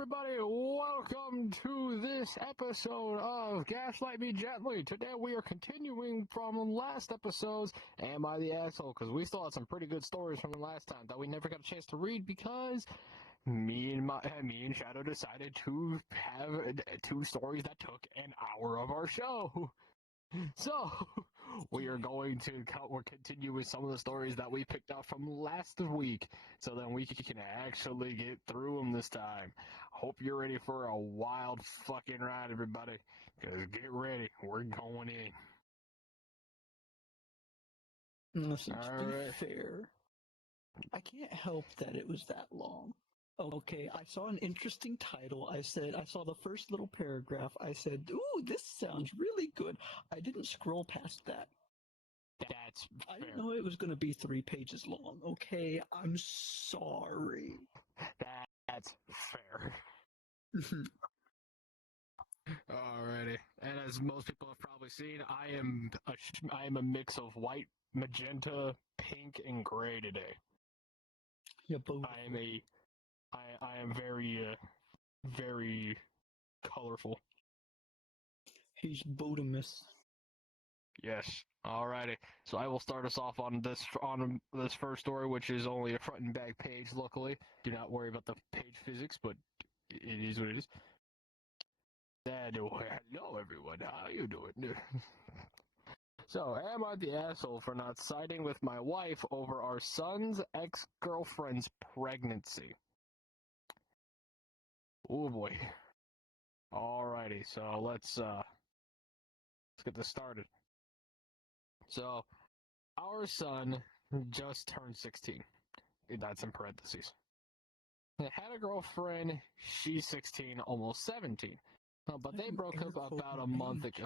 everybody, welcome to this episode of Gaslight Me Gently. Today we are continuing from last episode's Am I the Asshole? Because we still had some pretty good stories from the last time that we never got a chance to read because me and Shadow decided to have two stories that took an hour of our show. So, we are going to continue with some of the stories that we picked up from last week, so then we can actually get through them this time. Hope you're ready for a wild fucking ride, everybody, because get ready, we're going in. Listen, to be fair, I can't help that it was that long. Okay, I saw an interesting title. I saw the first little paragraph. I said, ooh, this sounds really good. I didn't scroll past that. That's fair. I didn't know it was going to be 3 pages long. Okay, I'm sorry. That's fair. Alrighty, and as most people have probably seen, I am a mix of white, magenta, pink, and gray today. Yeah, both. I am very colorful. He's Botemus. Yes. Alrighty. So I will start us off on this first story, which is only a front and back page. Luckily, do not worry about the page physics, but it is what it is. Hello everyone. How you doing? So, am I the asshole for not siding with my wife over our son's ex-girlfriend's pregnancy? Oh boy. Alrighty, so let's get this started. So, our son just turned 16. That's in parentheses. He had a girlfriend, she's 16, almost 17. But they broke up about a month ago.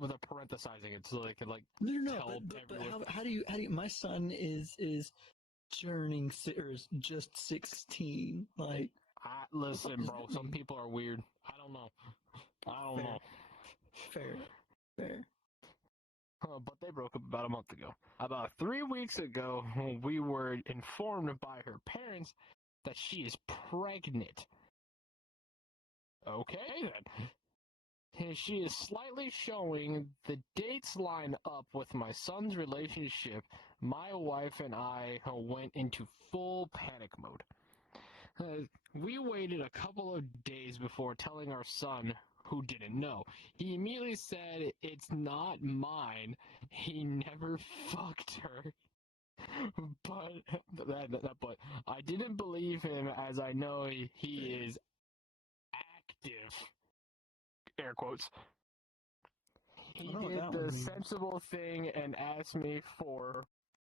With a parenthesizing it so they could No, but how do you my son is turning or is just 16, like listen bro, some people are weird. I don't know. Fair. But they broke up about a month ago. About 3 weeks ago, we were informed by her parents that she is pregnant. Okay then. She is slightly showing the dates line up with my son's relationship. My wife and I went into full panic mode. We waited a couple of days before telling our son, who didn't know. He immediately said, "It's not mine. He never fucked her." But I didn't believe him, as I know he is active. Air quotes. He did the sensible thing and asked me for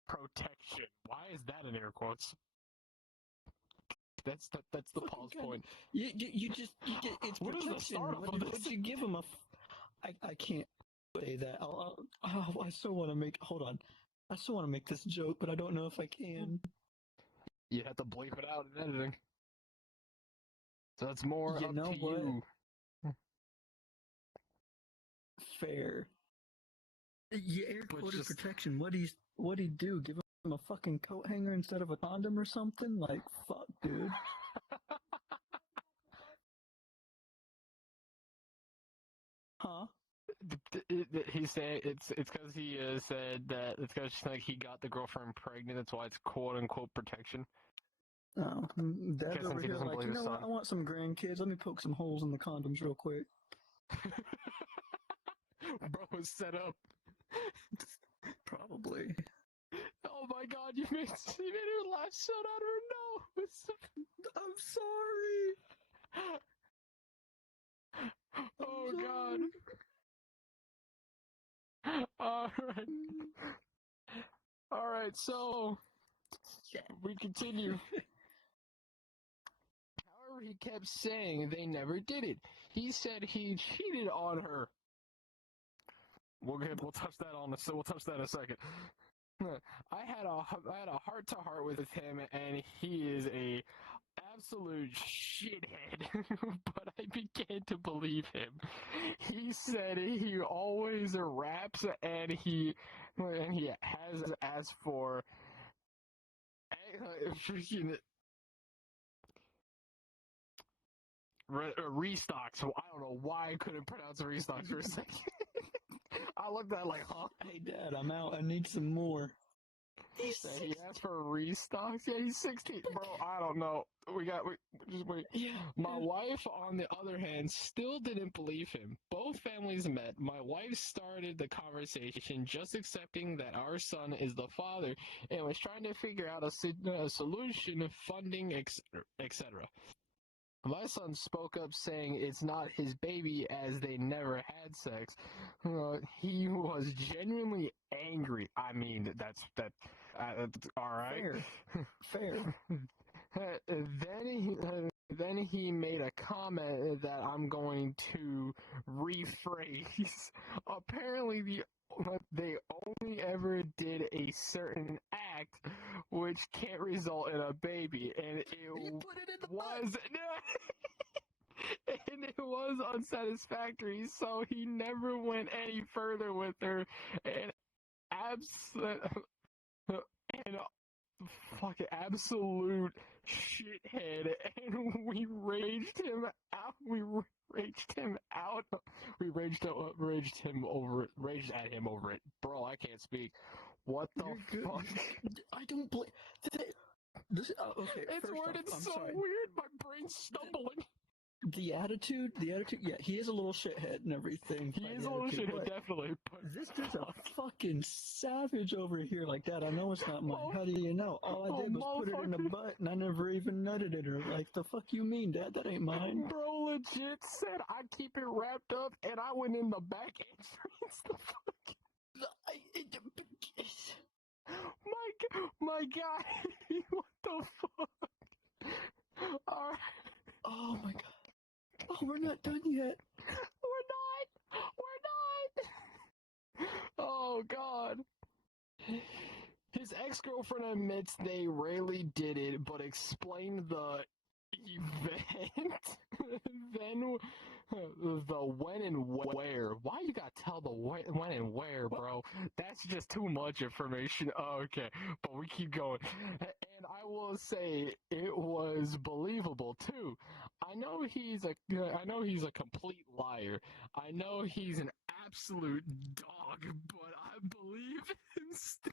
protection. Why is that in air quotes? That's the pause point. You just it's what protection. Is the start of this? Would you give him a? I can't say that. I still want to make. Hold on. I still want to make this joke, but I don't know if I can. You have to bleep it out in editing. So it's more up to you. Fair. You air quoted protection. What'd he do? Give him a fucking coat hanger instead of a condom or something? Like, fuck, dude. Huh? He said it's because he said that it's because he got the girlfriend pregnant. That's why it's quote unquote protection. Oh, Dad's over here like, you know what? I want some grandkids. Let me poke some holes in the condoms real quick. Bro was set up. Probably. Oh my god, you made her laugh so out of her nose. I'm sorry. Oh god. Alright, so we continue. However, he kept saying they never did it. He said he cheated on her. We'll touch that in a second. I had a heart to heart with him, and he is a absolute shithead. But I began to believe him. He said he always raps, and he has asked for restock, so I don't know why I couldn't pronounce restock for a second. I looked at it like, huh? Hey, Dad, I'm out. I need some more. He's Yeah, he asked for restocks. Yeah, he's 16. Bro, I don't know. Just wait. Yeah. My wife, on the other hand, still didn't believe him. Both families met. My wife started the conversation just accepting that our son is the father and was trying to figure out a solution, funding, etc. My son spoke up saying it's not his baby as they never had sex. He was genuinely angry. I mean, that's all right. Fair. Then he made a comment that I'm going to rephrase. Apparently, they only ever did a certain act which can't result in a baby, and it put it in the was and it was unsatisfactory, so he never went any further with her, and fucking absolute shithead, and we raged him out. Raged at him over it. Bro, I can't speak. What the fuck? I don't believe. Okay. It's worded so sorry. weird. My brain's stumbling. The attitude, yeah, he is a little shithead and everything. He is a little shithead, definitely. But this dude's a fucking savage over here like that. I know it's not mine. How do you know? All I did was put it in a butt, and I never even nutted at her. Like, the fuck you mean, Dad? That ain't mine. Bro legit said I keep it wrapped up, and I went in the back entrance. The fuck? My guy, what the fuck? Alright. Oh my god. Oh, we're not done yet. We're not. Oh god. His ex-girlfriend admits they rarely did it, but explained the event. Then the when and where. Why you gotta tell the when and where, bro? That's just too much information. Oh, okay, but we keep going. And I will say it was believable too. I know he's a complete liar. I know he's an absolute dog, but I believe him still.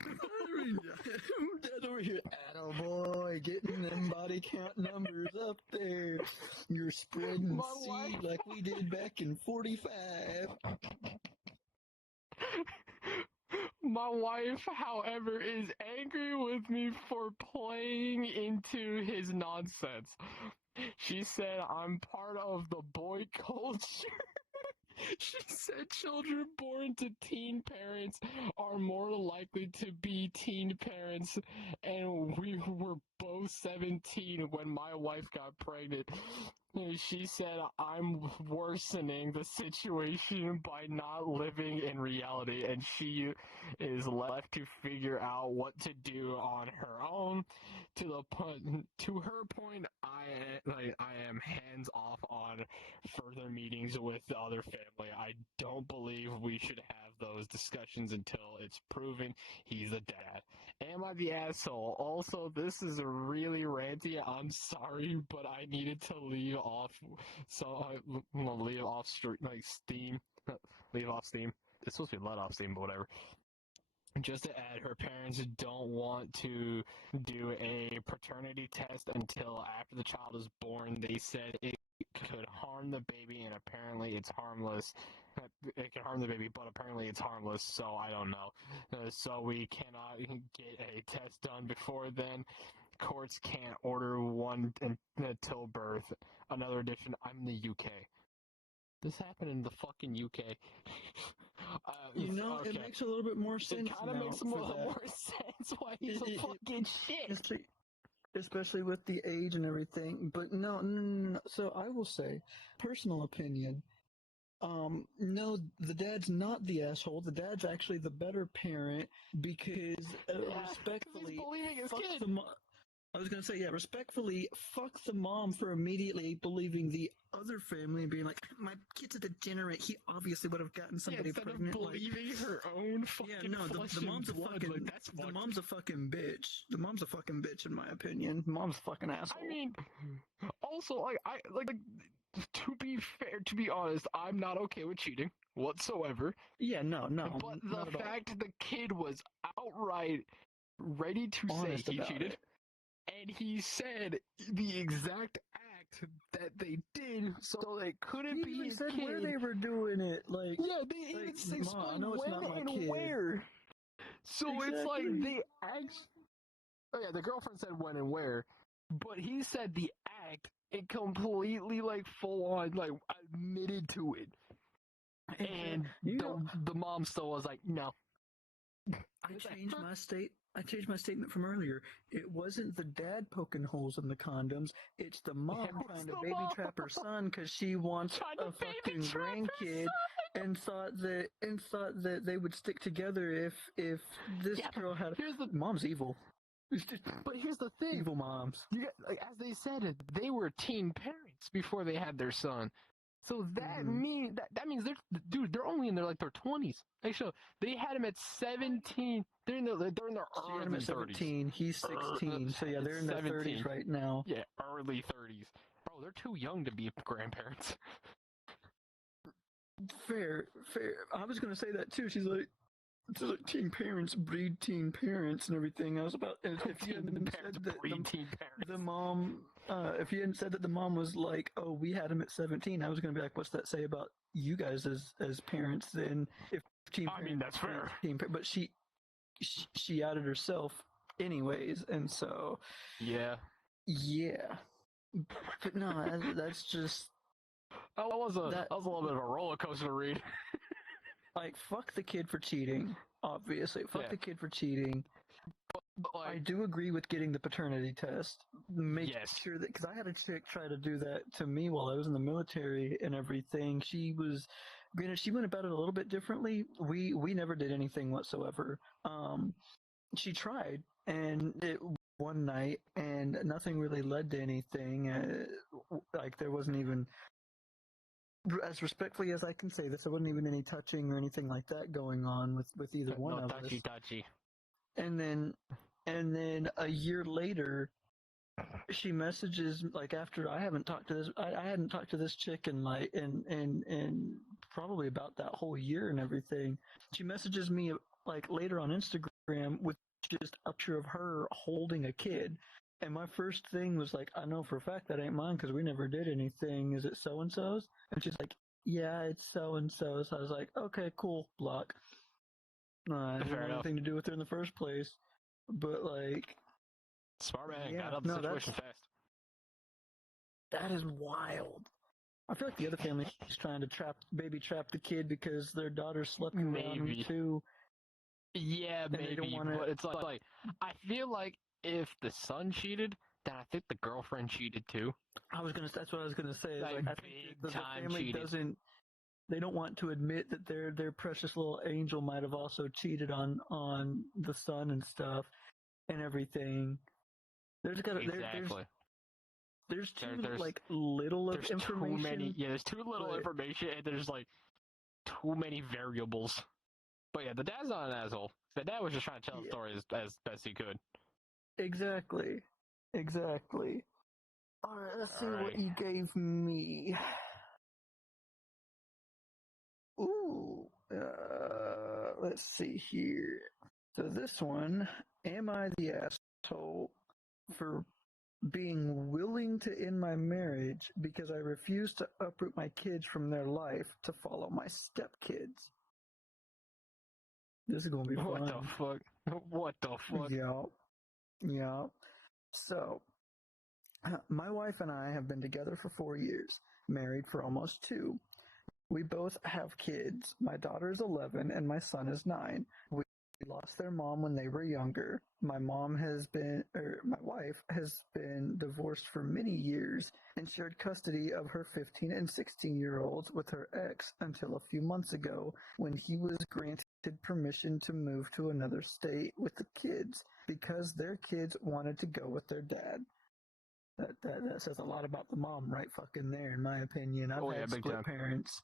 Dad over here, attaboy, getting them body count numbers up there. You're spreading seed like we did back in 45. My wife, however, is angry with me for playing into his nonsense. She said I'm part of the boy culture. She said children born to teen parents are more likely to be teen parents, and we were both 17 when my wife got pregnant. She said I'm worsening the situation by not living in reality, and she is left to figure out what to do on her own. To her point, I am hands off on further meetings with the other family. I don't believe we should have those discussions until it's proven he's the dad. Am I the asshole? Also, this is really ranty. I'm sorry, but I needed to leave off. So leave off steam. Leave off steam. It's supposed to be let off steam, but whatever. Just to add, her parents don't want to do a paternity test until after the child is born. They said it could harm the baby, and apparently it's harmless. It can harm the baby, but apparently it's harmless, so I don't know. So we cannot get a test done before then. Courts can't order one until birth. Another addition, I'm in the UK. This happened in the fucking UK. It makes a little bit more sense. It kind of makes more sense why he's a fucking shit. Especially with the age and everything. But no. So I will say, personal opinion, no, the dad's not the asshole. The dad's actually the better parent because, respectfully, he's bullying his kid. I was going to say, respectfully, fuck the mom for immediately believing the other family and being like, my kid's a degenerate. He obviously would have gotten somebody pregnant. Of believing her own fucking the mom's a fucking, the mom's a fucking bitch. The mom's a fucking bitch, in my opinion. The mom's a fucking asshole. I mean, also, to be fair, to be honest, I'm not okay with cheating whatsoever. Yeah, no, But not the at all. fact the kid was outright ready to Honest say he about cheated, it. and he said the exact act that they did, so they couldn't He be even his said kid. where they were doing it. Like, Yeah, they even like, say Ma, I explain know it's when not my and kid. where. So it's like Exactly. they oh yeah, the girlfriend said when and where, but he said the act, it completely like full on like admitted to it, and the mom still was like, no. I changed my statement from earlier. It wasn't the dad poking holes in the condoms. It's the mom trying to baby trap her son because she wants a fucking grandkid, and thought that they would stick together if this girl had. Mom's evil. But here's the thing: evil moms. Like, as they said, they were teen parents before they had their son. So that means they're only in their 20s. Actually, they had him at 17. They're in their early 30s. 17. He's 16. So yeah, they're in their 30s right now. Yeah, early 30s. Bro, they're too young to be grandparents. Fair. I was gonna say that too. She's like, teen parents breed teen parents and everything. I was about if you hadn't said that the mom, if you hadn't said that the mom was like, oh, we had him at 17, I was gonna be like, what's that say about you guys as parents? Then if teen parents, I mean, that's fair. But she outed herself anyways, and so yeah. But no, that's just. That was a little bit of a roller coaster read. Like, fuck the kid for cheating, obviously. Fuck the kid for cheating. But I do agree with getting the paternity test. Make sure that, because I had a chick try to do that to me while I was in the military and everything. She was, granted, she went about it a little bit differently. We never did anything whatsoever. She tried, and one night, and nothing really led to anything. Like, there wasn't even, as respectfully as I can say this, there wasn't even any touching or anything like that going on with either one of us. No touchy. And then a year later, she messages, like, after I hadn't talked to this chick in probably about that whole year and everything. She messages me like later on Instagram with just a picture of her holding a kid. And my first thing was like, I know for a fact that ain't mine because we never did anything. Is it so-and-so's? And she's like, yeah, it's so-and-so. So I was like, okay, cool, block. I didn't have anything to do with her in the first place. But, like... Smart man, got out of the situation fast. That is wild. I feel like the other family is trying to baby trap the kid because their daughter slept around him too. Yeah, maybe, but it's like, I feel like if the son cheated, then I think the girlfriend cheated too. That's what I was gonna say. Like, I think the family they don't want to admit that their precious little angel might have also cheated on the son and stuff and everything. There's too little of information. There's too little information, and there's like too many variables. But yeah, the dad's not an asshole. The dad was just trying to tell the story as best he could. Exactly. Alright, let's see what you gave me. Ooh, let's see here. So this one, am I the asshole for being willing to end my marriage because I refuse to uproot my kids from their life to follow my stepkids? This is gonna be fun. What the fuck? Yeah. So, my wife and I have been together for 4 years, married for almost 2. We both have kids. My daughter is 11 and my son is 9. We lost their mom when they were younger. My wife has been divorced for many years and shared custody of her 15 and 16-year-olds with her ex until a few months ago when he was granted permission to move to another state with the kids because their kids wanted to go with their dad. That says a lot about the mom right fucking there, in my opinion. I've had split parents.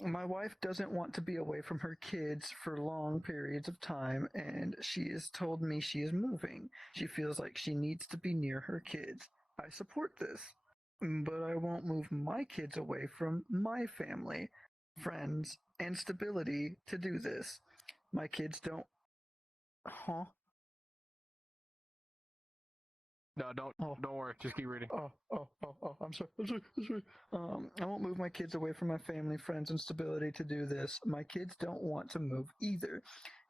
My wife doesn't want to be away from her kids for long periods of time, and she has told me she is moving. She feels like she needs to be near her kids. I support this. but I won't move my kids away from my family, friends, and stability to do this. My kids don't. Huh? No, don't worry. Just keep reading. I'm sorry. I won't move my kids away from my family, friends, and stability to do this. My kids don't want to move either.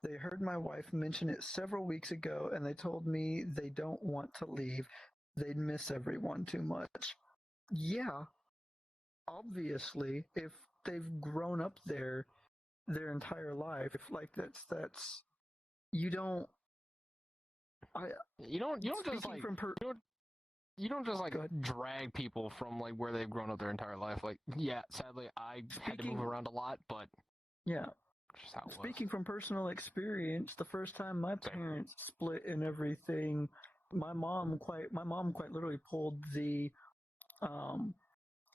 They heard my wife mention it several weeks ago, and they told me they don't want to leave. They'd miss everyone too much. Yeah, obviously, if they've grown up there their entire life, like that's you don't. You don't just like you don't just like drag people from like where they've grown up their entire life. Like, yeah, sadly, I had to move around a lot, but yeah. Just how it Speaking from personal experience, the first time my parents split and everything, my mom quite literally pulled the.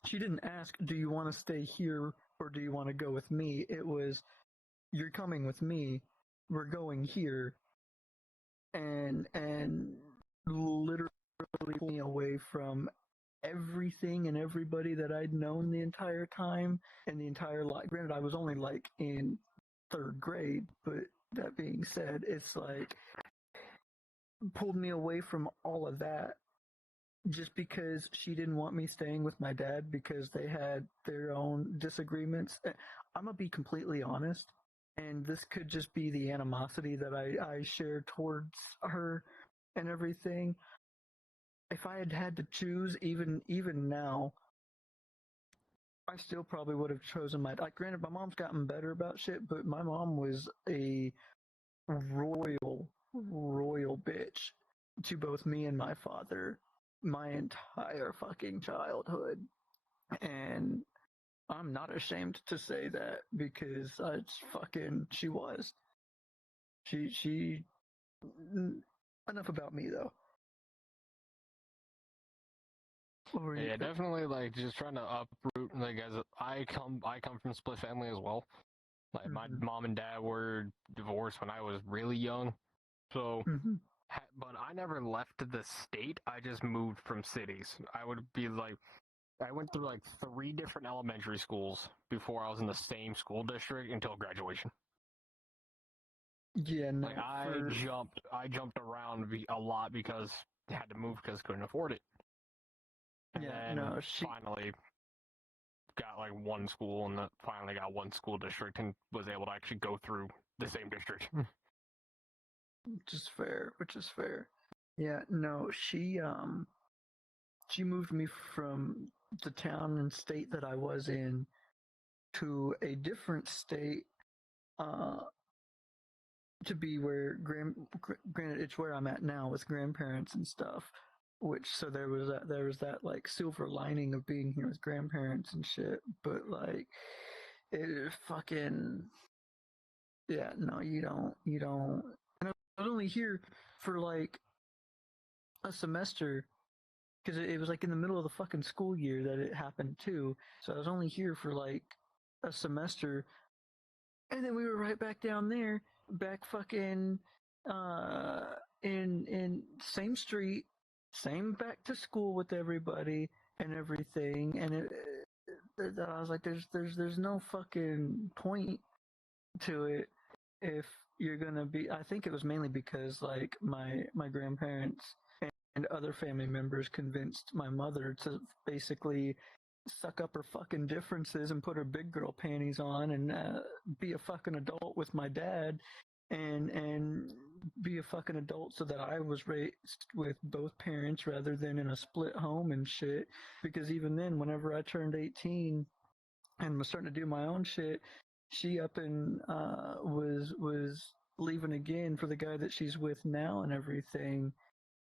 She didn't ask, "Do you want to stay here or do you want to go with me?" It was, "You're coming with me. We're going here," and literally pulled me away from everything and everybody that I'd known the entire time and the entire life. Granted, I was only like in third grade, but that being said, it's like pulled me away from all of that just because she didn't want me staying with my dad because they had their own disagreements. I'm gonna be completely honest, and this could just be the animosity that I share towards her and everything. If I had had to choose, even now, I still probably would have chosen my. Like, granted, my mom's gotten better about shit, but my mom was a royal bitch to both me and my father my entire fucking childhood, and I'm not ashamed to say that because it's fucking she was. She. Enough about me though. Yeah, definitely like just trying to uproot. Like, as I come from a split family as well. Like, my mom and dad were divorced when I was really young, so. But I never left the state. I just moved from cities. I would be like, I went through like 3 different elementary schools before I was in the same school district until graduation. Yeah, no. Like, I jumped around a lot because I had to move because couldn't afford it. And then finally got like one school, and finally got one school district, and was able to actually go through the same district. Which is fair. Yeah, no, she moved me from the town and state that I was in to a different state, to be where granted it's where I'm at now with grandparents and stuff. Which so there was that like silver lining of being here with grandparents and shit, but like it fucking yeah, no, you don't. And I was only here for like a semester because it was like in the middle of the fucking school year that it happened too. So I was only here for like a semester, and then we were right back down there, back fucking in same street, same back to school with everybody and everything. And I was like, there's no fucking point to it if you're gonna be. I think it was mainly because like my grandparents and other family members convinced my mother to basically suck up her fucking differences and put her big girl panties on and be a fucking adult with my dad and be a fucking adult so that I was raised with both parents rather than in a split home and shit. Because even then, whenever I turned 18 and was starting to do my own shit, she up and was leaving again for the guy that she's with now and everything.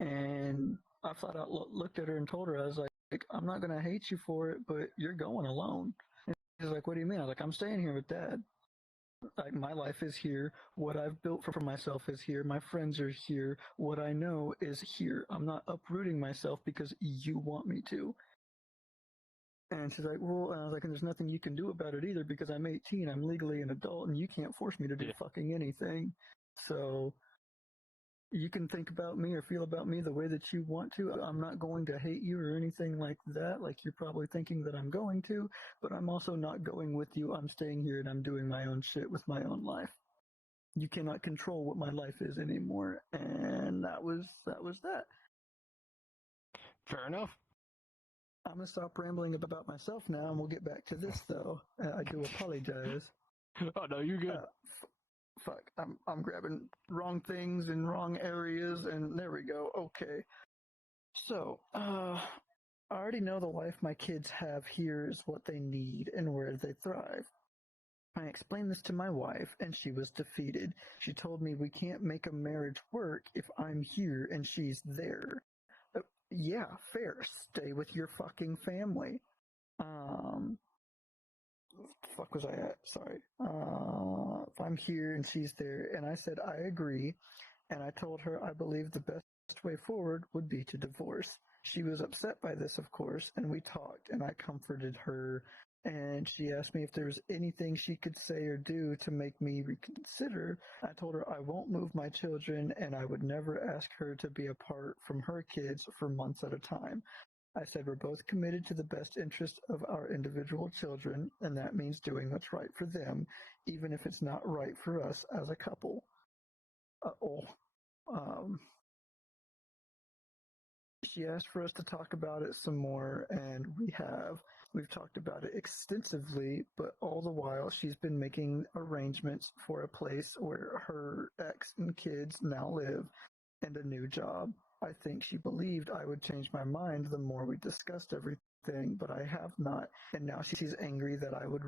And I flat out looked at her and told her, I was like, I'm not going to hate you for it, but you're going alone. And she's like, what do you mean? I was like, I'm staying here with dad. Like, my life is here. What I've built for myself is here. My friends are here. What I know is here. I'm not uprooting myself because you want me to. And she's like, well, and I was like, and there's nothing you can do about it either because I'm 18. I'm legally an adult and you can't force me to do fucking anything. So You can think about me or feel about me the way that you want to. I'm not going to hate you or anything like that, like you're probably thinking that I'm going to, but I'm also not going with you. I'm staying here and I'm doing my own shit with my own life. You cannot control what my life is anymore. And that was that. Fair enough. I'm going to stop rambling about myself now and we'll get back to this, though. I do apologize. Oh, no, you're good. Fuck, I'm grabbing wrong things in wrong areas, and there we go. Okay. So, I already know the life my kids have here is what they need and where they thrive. I explained this to my wife, and she was defeated. She told me we can't make a marriage work if I'm here and she's there. Yeah, fair. Stay with your fucking family. Fuck was I at? Sorry. If I'm here and she's there, and I said I agree, and I told her I believe the best way forward would be to divorce. She was upset by this, of course, and we talked, and I comforted her, and she asked me if there was anything she could say or do to make me reconsider. I told her I won't move my children, and I would never ask her to be apart from her kids for months at a time. I said we're both committed to the best interest of our individual children, and that means doing what's right for them, even if it's not right for us as a couple. She asked for us to talk about it some more, and we have. We've talked about it extensively, but all the while she's been making arrangements for a place where her ex and kids now live and a new job. I think she believed I would change my mind the more we discussed everything, but I have not, and now she's angry that I would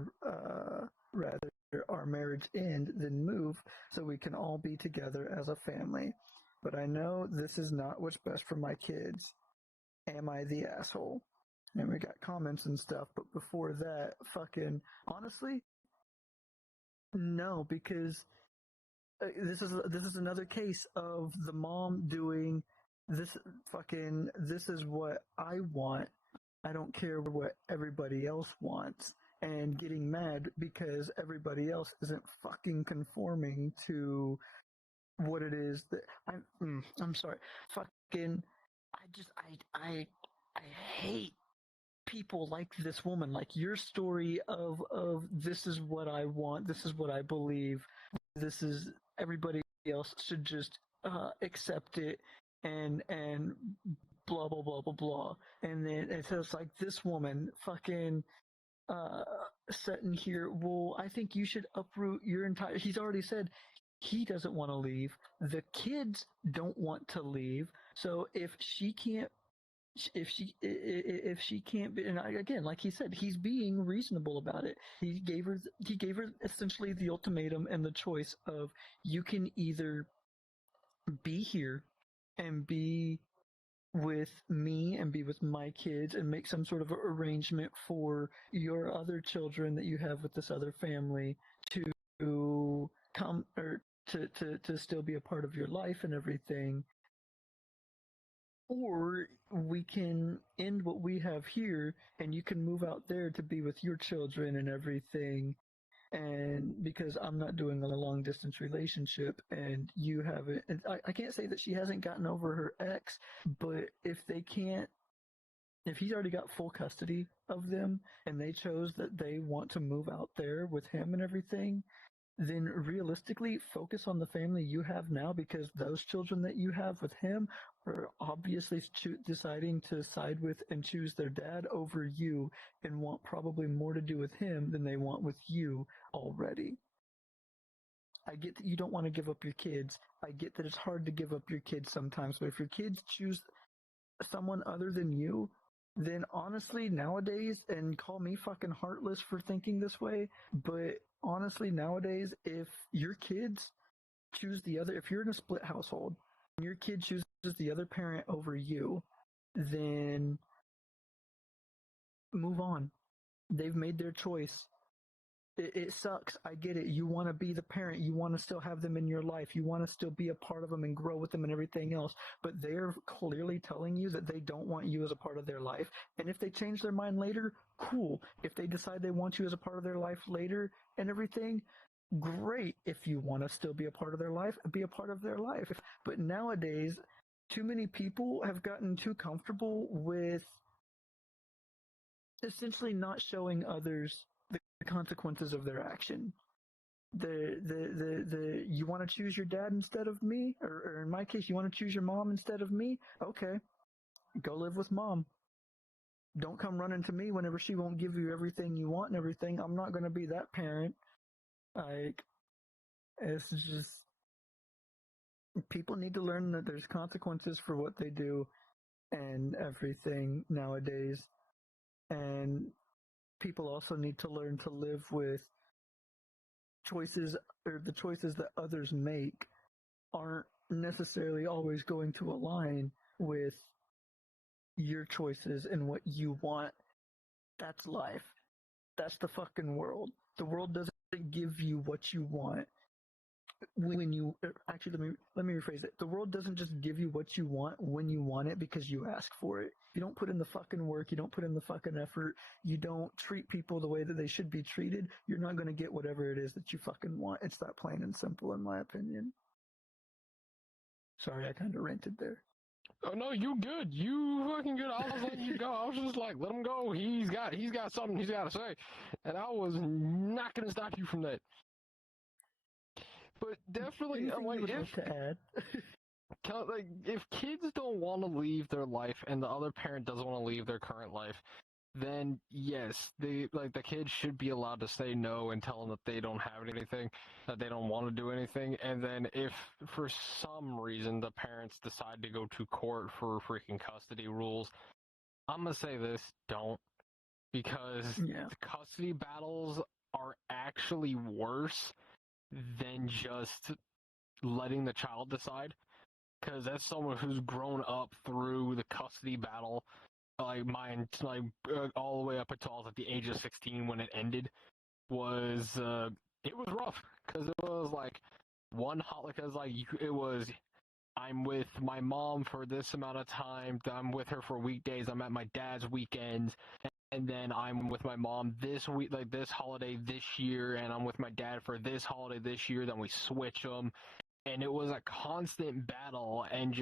rather our marriage end than move so we can all be together as a family. But I know this is not what's best for my kids. Am I the asshole? And we got comments and stuff, but before that, fucking, honestly, no, because this is another case of the mom doing this fucking, this is what I want. I don't care what everybody else wants, and getting mad because everybody else isn't fucking conforming to what it is that I'm sorry. Fucking, I hate people like this woman, like your story of this is what I want, this is what I believe, this is everybody else should just accept it and blah blah blah blah blah. And then it's just like this woman fucking sitting here, well, I think you should uproot your entire. He's already said he doesn't want to leave. The kids don't want to leave. So if she can't be, and again, like he said, he's being reasonable about it. He gave her essentially the ultimatum and the choice of, you can either be here and be with me and be with my kids and make some sort of arrangement for your other children that you have with this other family to come, or to still be a part of your life and everything, or we can end what we have here and you can move out there to be with your children and everything. And because I'm not doing a long distance relationship and you haven't, and I can't say that she hasn't gotten over her ex, but if he's already got full custody of them and they chose that they want to move out there with him and everything, then realistically focus on the family you have now, because those children that you have with him are obviously deciding to side with and choose their dad over you and want probably more to do with him than they want with you already. I get that you don't want to give up your kids. I get that it's hard to give up your kids sometimes, but if your kids choose someone other than you, then honestly nowadays, and call me fucking heartless for thinking this way, but honestly nowadays, if your kids choose if you're in a split household and your kid chooses the other parent over you, then move on. They've made their choice. It sucks. I get it. You want to be the parent. You want to still have them in your life. You want to still be a part of them and grow with them and everything else. But they're clearly telling you that they don't want you as a part of their life. And if they change their mind later, cool. If they decide they want you as a part of their life later and everything, great. If you want to still be a part of their life, be a part of their life. But nowadays, too many people have gotten too comfortable with essentially not showing others the consequences of their action. You want to choose your dad instead of me, or in my case, you want to choose your mom instead of me? Okay, go live with mom. Don't come running to me whenever she won't give you everything you want and everything. I'm not going to be that parent. Like, it's just, people need to learn that there's consequences for what they do and everything nowadays. And people also need to learn to live with choices, or the choices that others make aren't necessarily always going to align with your choices and what you want. That's life. That's the fucking world. The world doesn't give you what you want. When you actually, let me rephrase it. The world doesn't just give you what you want when you want it because you ask for it. If you don't put in the fucking work, you don't put in the fucking effort, you don't treat people the way that they should be treated, you're not going to get whatever it is that you fucking want. It's that plain and simple, in my opinion. Sorry, I kind of ranted there. Oh no, you good. You fucking good. I was letting you go. I was just like, let him go. He's got something he's got to say, and I was not gonna stop you from that. But definitely, Anything you would like to add? Like, if kids don't want to leave their life and the other parent doesn't want to leave their current life, then yes, the kids should be allowed to say no and tell them that they don't have anything, that they don't want to do anything. And then if for some reason the parents decide to go to court for freaking custody rules, I'm gonna say this: don't, because the custody battles are actually worse than just letting the child decide. Because as someone who's grown up through the custody battle, like mine, all the way up until I was at the age of 16 when it ended, was it was rough. Because it was like it was, I'm with my mom for this amount of time, I'm with her for weekdays, I'm at my dad's weekends, and then I'm with my mom this week, like this holiday this year, and I'm with my dad for this holiday this year, then we switch them. And it was a constant battle, and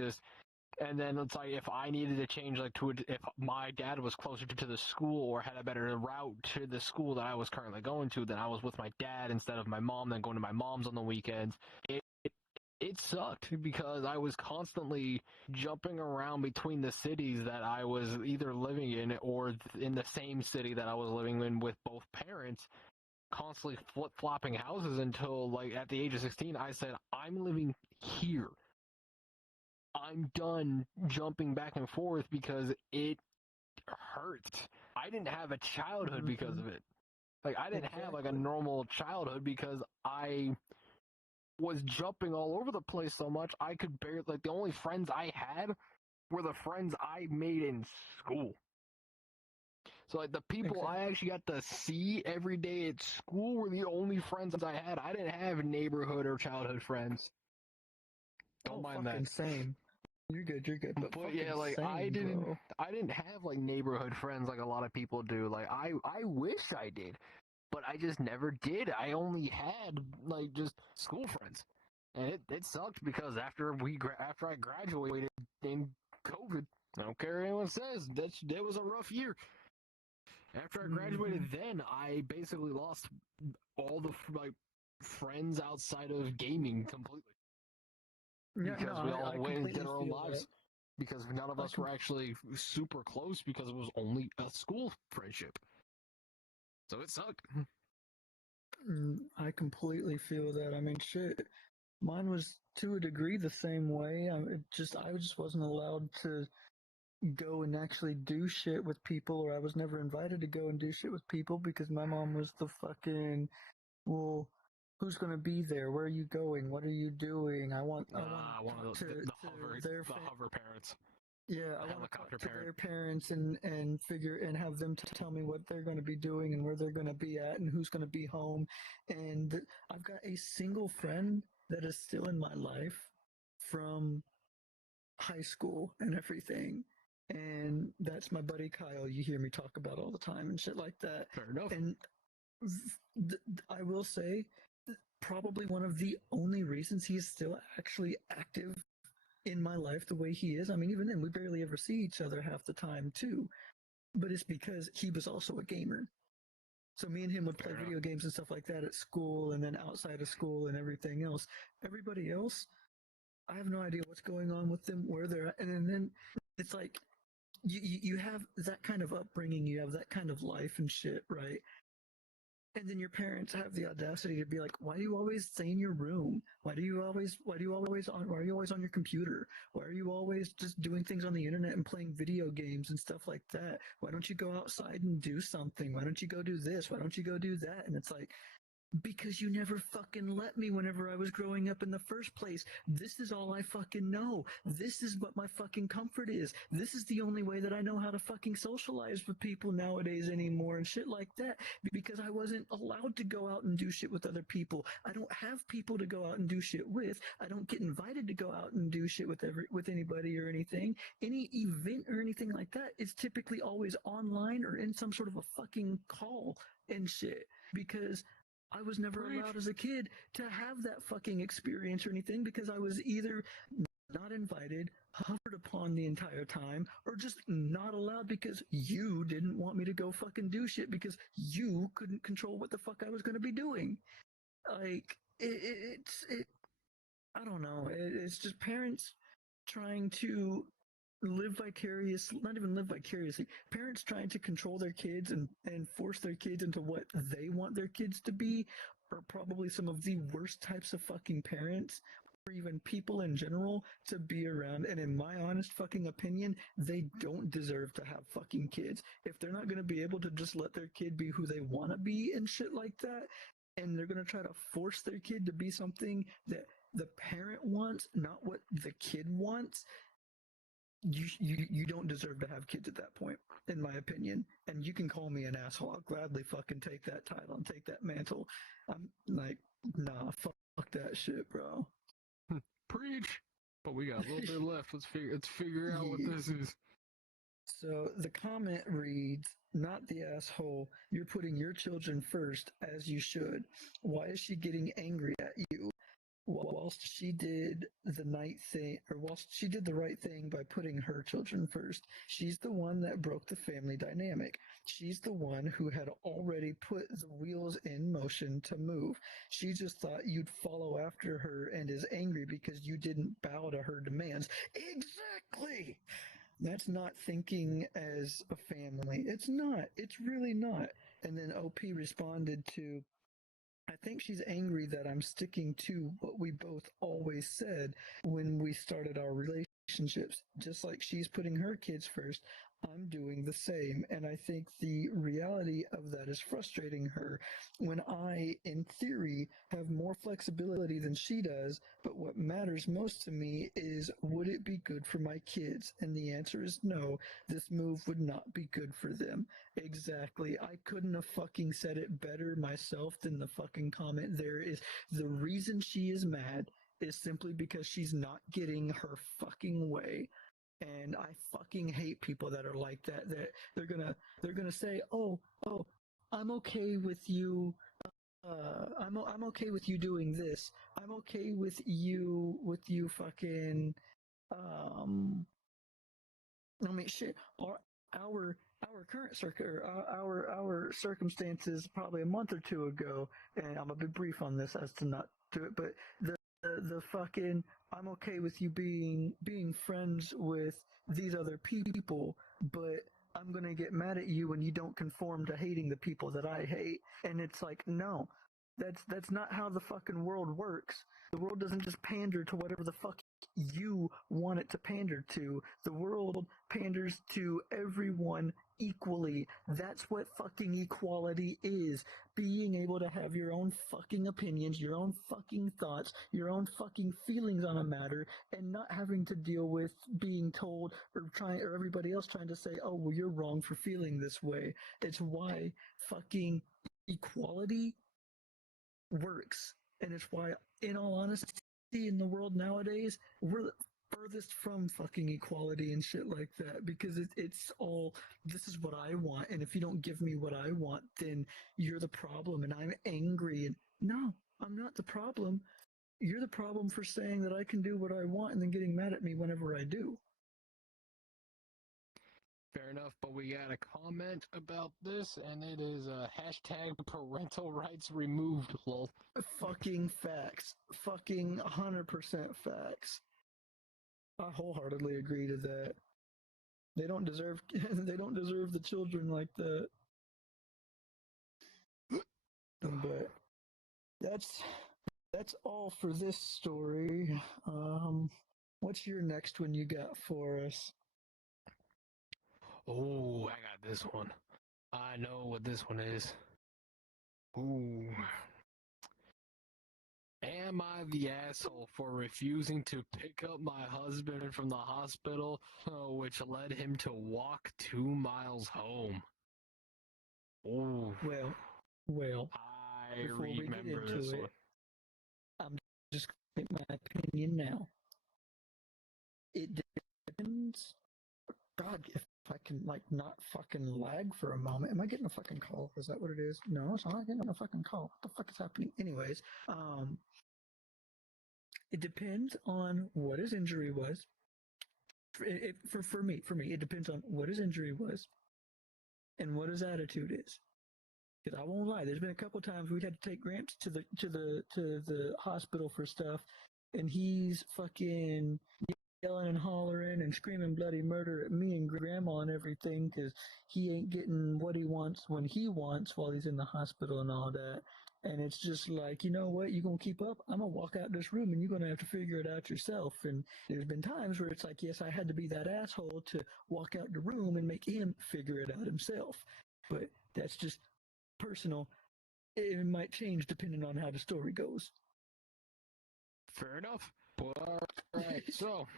then it's like, if I needed to change, like, if my dad was closer to the school or had a better route to the school that I was currently going to, then I was with my dad instead of my mom, then going to my mom's on the weekends. It sucked because I was constantly jumping around between the cities that I was either living in or in the same city that I was living in with both parents, constantly flip-flopping houses until, like, at the age of 16, I said, I'm living here. I'm done jumping back and forth because it hurts. I didn't have a childhood because of it. Like, I didn't have, like, a normal childhood because I was jumping all over the place so much, I could barely, like, the only friends I had were the friends I made in school. So, like, the people I actually got to see every day at school were the only friends I had. I didn't have neighborhood or childhood friends. Don't mind that. Same. You're good. But yeah, like, same, I didn't have, like, neighborhood friends like a lot of people do. Like, I wish I did, but I just never did. I only had, like, just school friends. And it sucked because after I graduated in COVID, I don't care what anyone says, that was a rough year. After I graduated, then I basically lost all the, like, friends outside of gaming completely. Because we all went and did our own lives. Because none of us were actually super close because it was only a school friendship. So it sucked. I completely feel that. I mean, shit. Mine was to a degree the same way. I just wasn't allowed to go and actually do shit with people, or I was never invited to go and do shit with people because my mom was the fucking, well, who's gonna be there? Where are you going? What are you doing? I want one of the hover parents. Yeah, I want to talk to their parents and have them tell me what they're going to be doing and where they're going to be at and who's going to be home. And I've got a single friend that is still in my life from high school and everything. And that's my buddy Kyle. You hear me talk about all the time and shit like that. Fair enough. And I will say, probably one of the only reasons he's still actually active in my life the way he is. I mean, even then, we barely ever see each other half the time, too. But it's because he was also a gamer. So me and him would play video games and stuff like that at school and then outside of school and everything else. Everybody else, I have no idea what's going on with them, where they're at. And then it's like, you have that kind of upbringing, you have that kind of life and shit, right? And then your parents have the audacity to be like, why do you always stay in your room? Why are you always on your computer? Why are you always just doing things on the internet and playing video games and stuff like that? Why don't you go outside and do something? Why don't you go do this? Why don't you go do that? And it's like, because you never fucking let me whenever I was growing up in the first place. This is all I fucking know. This is what my fucking comfort is. This is the only way that I know how to fucking socialize with people nowadays anymore and shit like that, because I wasn't allowed to go out and do shit with other people. I don't have people to go out and do shit with. I don't get invited to go out and do shit with anybody or anything. Any event or anything like that is typically always online or in some sort of a fucking call and shit, because I was never allowed as a kid to have that fucking experience or anything, because I was either not invited, hovered upon the entire time, or just not allowed because you didn't want me to go fucking do shit because you couldn't control what the fuck I was going to be doing. Like, I don't know. It's just parents trying to not even live vicariously, parents trying to control their kids and force their kids into what they want their kids to be are probably some of the worst types of fucking parents, or even people in general, to be around. And in my honest fucking opinion, they don't deserve to have fucking kids. If they're not going to be able to just let their kid be who they want to be and shit like that, and they're going to try to force their kid to be something that the parent wants, not what the kid wants, you don't deserve to have kids at that point, in my opinion. And you can call me an asshole. I'll gladly fucking take that title and take that mantle. I'm like, nah, fuck that shit, bro. Preach. But we got a little bit left. Let's figure out what this is. So the comment reads, not the asshole. You're putting your children first, as you should. Why is she getting angry at you? Whilst she did the right thing by putting her children first. She's the one that broke the family dynamic. She's the one who had already put the wheels in motion to move. She just thought you'd follow after her and is angry because you didn't bow to her demands. Exactly! That's not thinking as a family. It's not. It's really not. And then OP responded to, I think she's angry that I'm sticking to what we both always said when we started our relationships. Just like she's putting her kids first, I'm doing the same. And I think the reality of that is frustrating her when I, in theory, have more flexibility than she does. But what matters most to me is, would it be good for my kids? And the answer is no. This move would not be good for them. Exactly. I couldn't have fucking said it better myself than the fucking comment there is. The reason she is mad is simply because she's not getting her fucking way. And I fucking hate people that are like that, that they're gonna say, oh, I'm okay with you, I'm okay with you doing this. I'm okay with you fucking, I mean, shit, our current our circumstances probably a month or two ago, and I'm gonna be brief on this as to not do it, but the fucking, I'm okay with you being friends with these other people, but I'm gonna get mad at you when you don't conform to hating the people that I hate. And it's like, no, that's not how the fucking world works. The world doesn't just pander to whatever the fuck you want it to pander to. The world panders to everyone equally. That's what fucking equality is. Being able to have your own fucking opinions, your own fucking thoughts, your own fucking feelings on a matter, and not having to deal with being told or everybody else trying to say, oh, well, you're wrong for feeling this way. It's why fucking equality works. And it's why, in all honesty, in the world nowadays, we're the furthest from fucking equality and shit like that, because it's all, this is what I want, and if you don't give me what I want, then you're the problem, and I'm angry. And no, I'm not the problem. You're the problem for saying that I can do what I want and then getting mad at me whenever I do. Fair enough, but we got a comment about this, and it is hashtag parental rights removed, lol. Fucking facts. Fucking 100% facts. I wholeheartedly agree to that. They don't deserve they don't deserve the children like that. But that's all for this story. What's your next one you got for us? Oh, I got this one. I know what this one is. Ooh. Am I the asshole for refusing to pick up my husband from the hospital, which led him to walk 2 miles home? Ooh. Well, I before we get remember into this it, one. I'm just going to make my opinion now. It depends. God, if I can, like, not fucking lag for a moment. Am I getting a fucking call? Is that what it is? No, it's not getting a fucking call. What the fuck is happening? Anyways, it depends on what his injury was. For me, it depends on what his injury was and what his attitude is. Because I won't lie, there's been a couple times we had to take Gramps to the hospital for stuff, and he's fucking yelling and hollering and screaming bloody murder at me and Grandma and everything because he ain't getting what he wants when he wants while he's in the hospital and all that. And it's just like, you know what, you gonna keep up? I'm gonna walk out this room and you're gonna have to figure it out yourself. And there's been times where it's like, yes, I had to be that asshole to walk out the room and make him figure it out himself. But that's just personal. It might change depending on how the story goes. Fair enough. Well, alright, so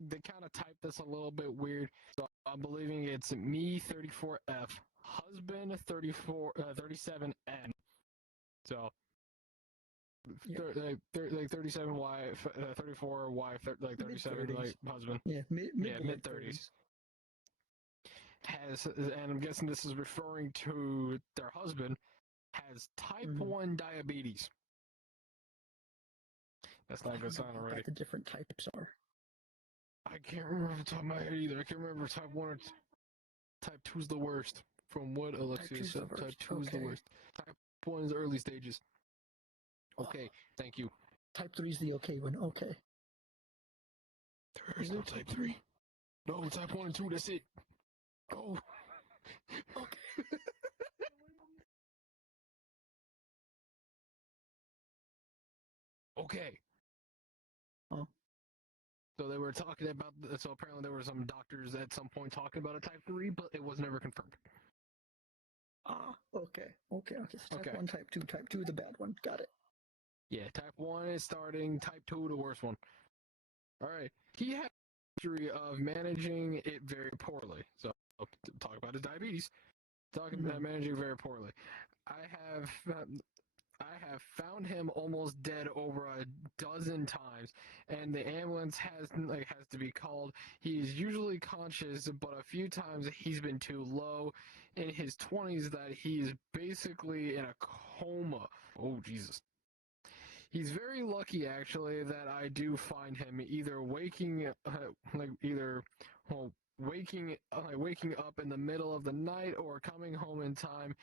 they kind of typed this a little bit weird. So I'm believing it's me 34F, husband 37N. So like 37 wife, 34 wife, like 37 Mid-30s. like husband. Yeah, mid 30s. And I'm guessing this is referring to their husband has type 1 diabetes. That's not a good sign already. What the different types are. I can't remember off the top of my head either. I can't remember type 1 or type 2 is the worst. From what Alexia said, type 2 is the worst. Type 1 is early stages. Okay, thank you. Type 3 is the okay one. Okay. There is no type 3. No, type 1 and 2, that's it. Go. Okay. Okay. Oh. So they were talking about, so apparently there were some doctors at some point talking about a type 3, but it was never confirmed. Okay. So type 1, type 2. Type 2 the bad one. Got it. Yeah, type 1 is starting, type 2 the worst one. Alright. He had a history of managing it very poorly. So, talk about his diabetes. Talking about managing very poorly. I have found him almost dead over a dozen times, and the ambulance has to be called. He is usually conscious, but a few times he's been too low in his 20s that he is basically in a coma. Oh, Jesus. He's very lucky, actually, that I do find him either waking up in the middle of the night or coming home in time.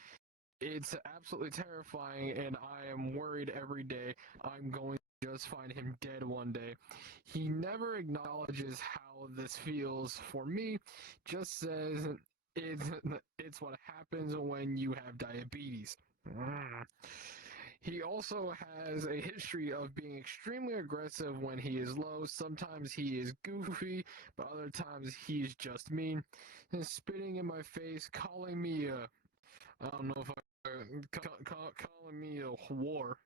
It's absolutely terrifying, and I am worried every day I'm going to just find him dead one day. He never acknowledges how this feels for me, just says it's what happens when you have diabetes. He also has a history of being extremely aggressive when he is low. Sometimes he is goofy, but other times he's just mean. And spitting in my face, calling me I don't know if calling me a whore.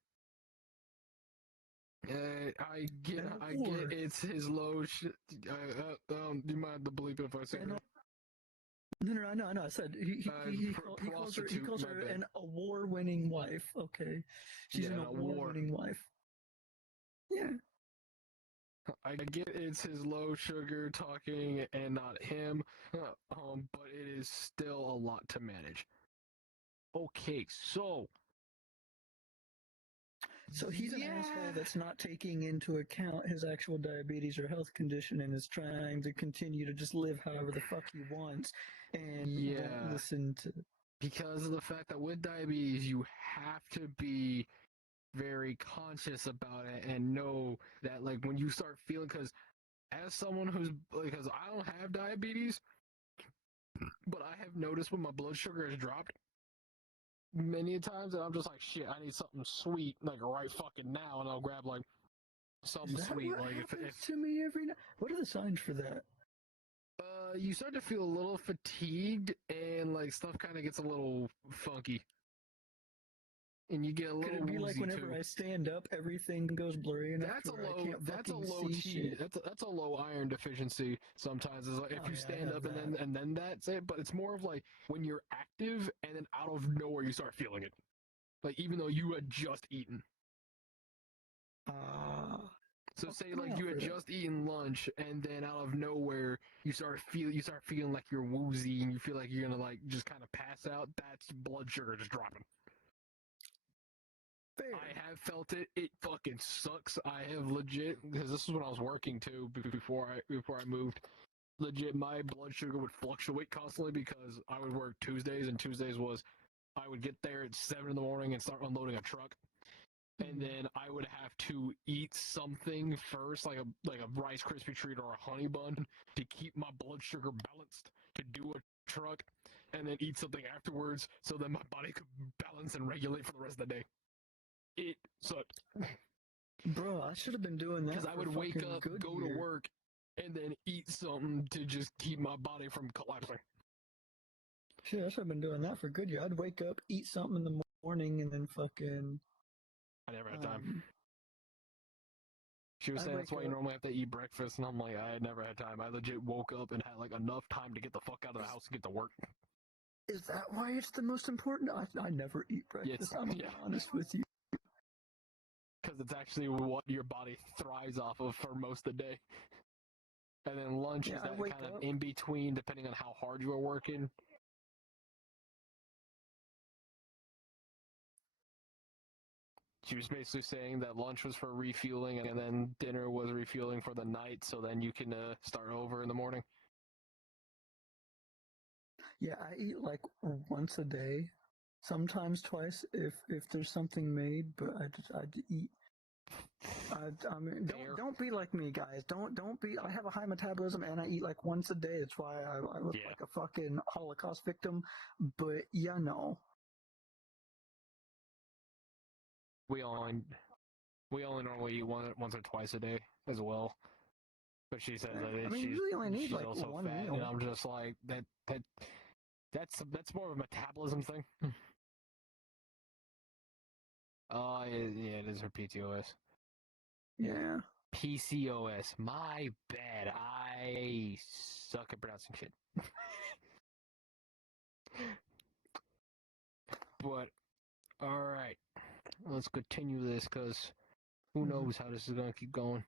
I get it's his low shit. Do you mind the bleep if I say that? No. I said he calls her an award-winning wife. Okay, she's an award-winning wife. Yeah. I get it's his low sugar talking and not him, but it is still a lot to manage. Okay, so he's an asshole that's not taking into account his actual diabetes or health condition and is trying to continue to just live however the fuck he wants and won't listen to. Because of the fact that with diabetes, you have to be very conscious about it and know that, like, when you start feeling, because as someone who's, because I don't have diabetes, but I have noticed when my blood sugar has dropped many times, and I'm just like, shit, I need something sweet, like, right fucking now, and I'll grab, like, something Is that sweet. what Like, happens to me every night? What are the signs for that? You start to feel a little fatigued, and, like, stuff kind of gets a little funky. And you get a little Could it be like woozy, whenever too. I stand up, everything goes blurry enough That's a where I low. can't That's a fucking low see T. shit? That's a low iron deficiency. Sometimes is like if Oh, you yeah, I stand have up that. and then that's it. But it's more of like when you're active and then out of nowhere you start feeling it. Like even though you had just eaten. So say like you had just eaten lunch and then out of nowhere you start feeling like you're woozy and you feel like you're gonna like just kind of pass out. That's blood sugar just dropping. Fair. I have felt it. It fucking sucks. I have legit, because this is when I was working too before I moved. Legit, my blood sugar would fluctuate constantly because I would work Tuesdays, and Tuesdays was I would get there at 7 in the morning and start unloading a truck, and then I would have to eat something first, like a Rice Krispie treat or a honey bun, to keep my blood sugar balanced to do a truck, and then eat something afterwards so that my body could balance and regulate for the rest of the day. It sucked. Bro, I should have been doing that. Because I would wake up, go to work, and then eat something to just keep my body from collapsing. Shit, I should have been doing that for Goodyear. I'd wake up, eat something in the morning, and then fucking. I never had time. She was saying that's why you normally have to eat breakfast, and I'm like, I had never had time. I legit woke up and had like enough time to get the fuck out of the house and get to work. Is that why it's the most important? I never eat breakfast. I'm gonna be honest with you. Because it's actually what your body thrives off of for most of the day. And then lunch is that kind of in between, depending on how hard you are working. She was basically saying that lunch was for refueling, and then dinner was refueling for the night, so then you can start over in the morning. Yeah, I eat like once a day, sometimes twice if there's something made. But I eat. I mean, don't be like me, guys. Don't be. I have a high metabolism and I eat like once a day. That's why I look like a fucking Holocaust victim. But yeah, no. We only normally eat once or twice a day as well. But she says that you really only need like also one fat, meal. and I'm just like that's more of a metabolism thing. Yeah, it is her PCOS. Yeah. PCOS. My bad. I suck at pronouncing shit. But alright. Let's continue this, because who knows how this is going to keep going.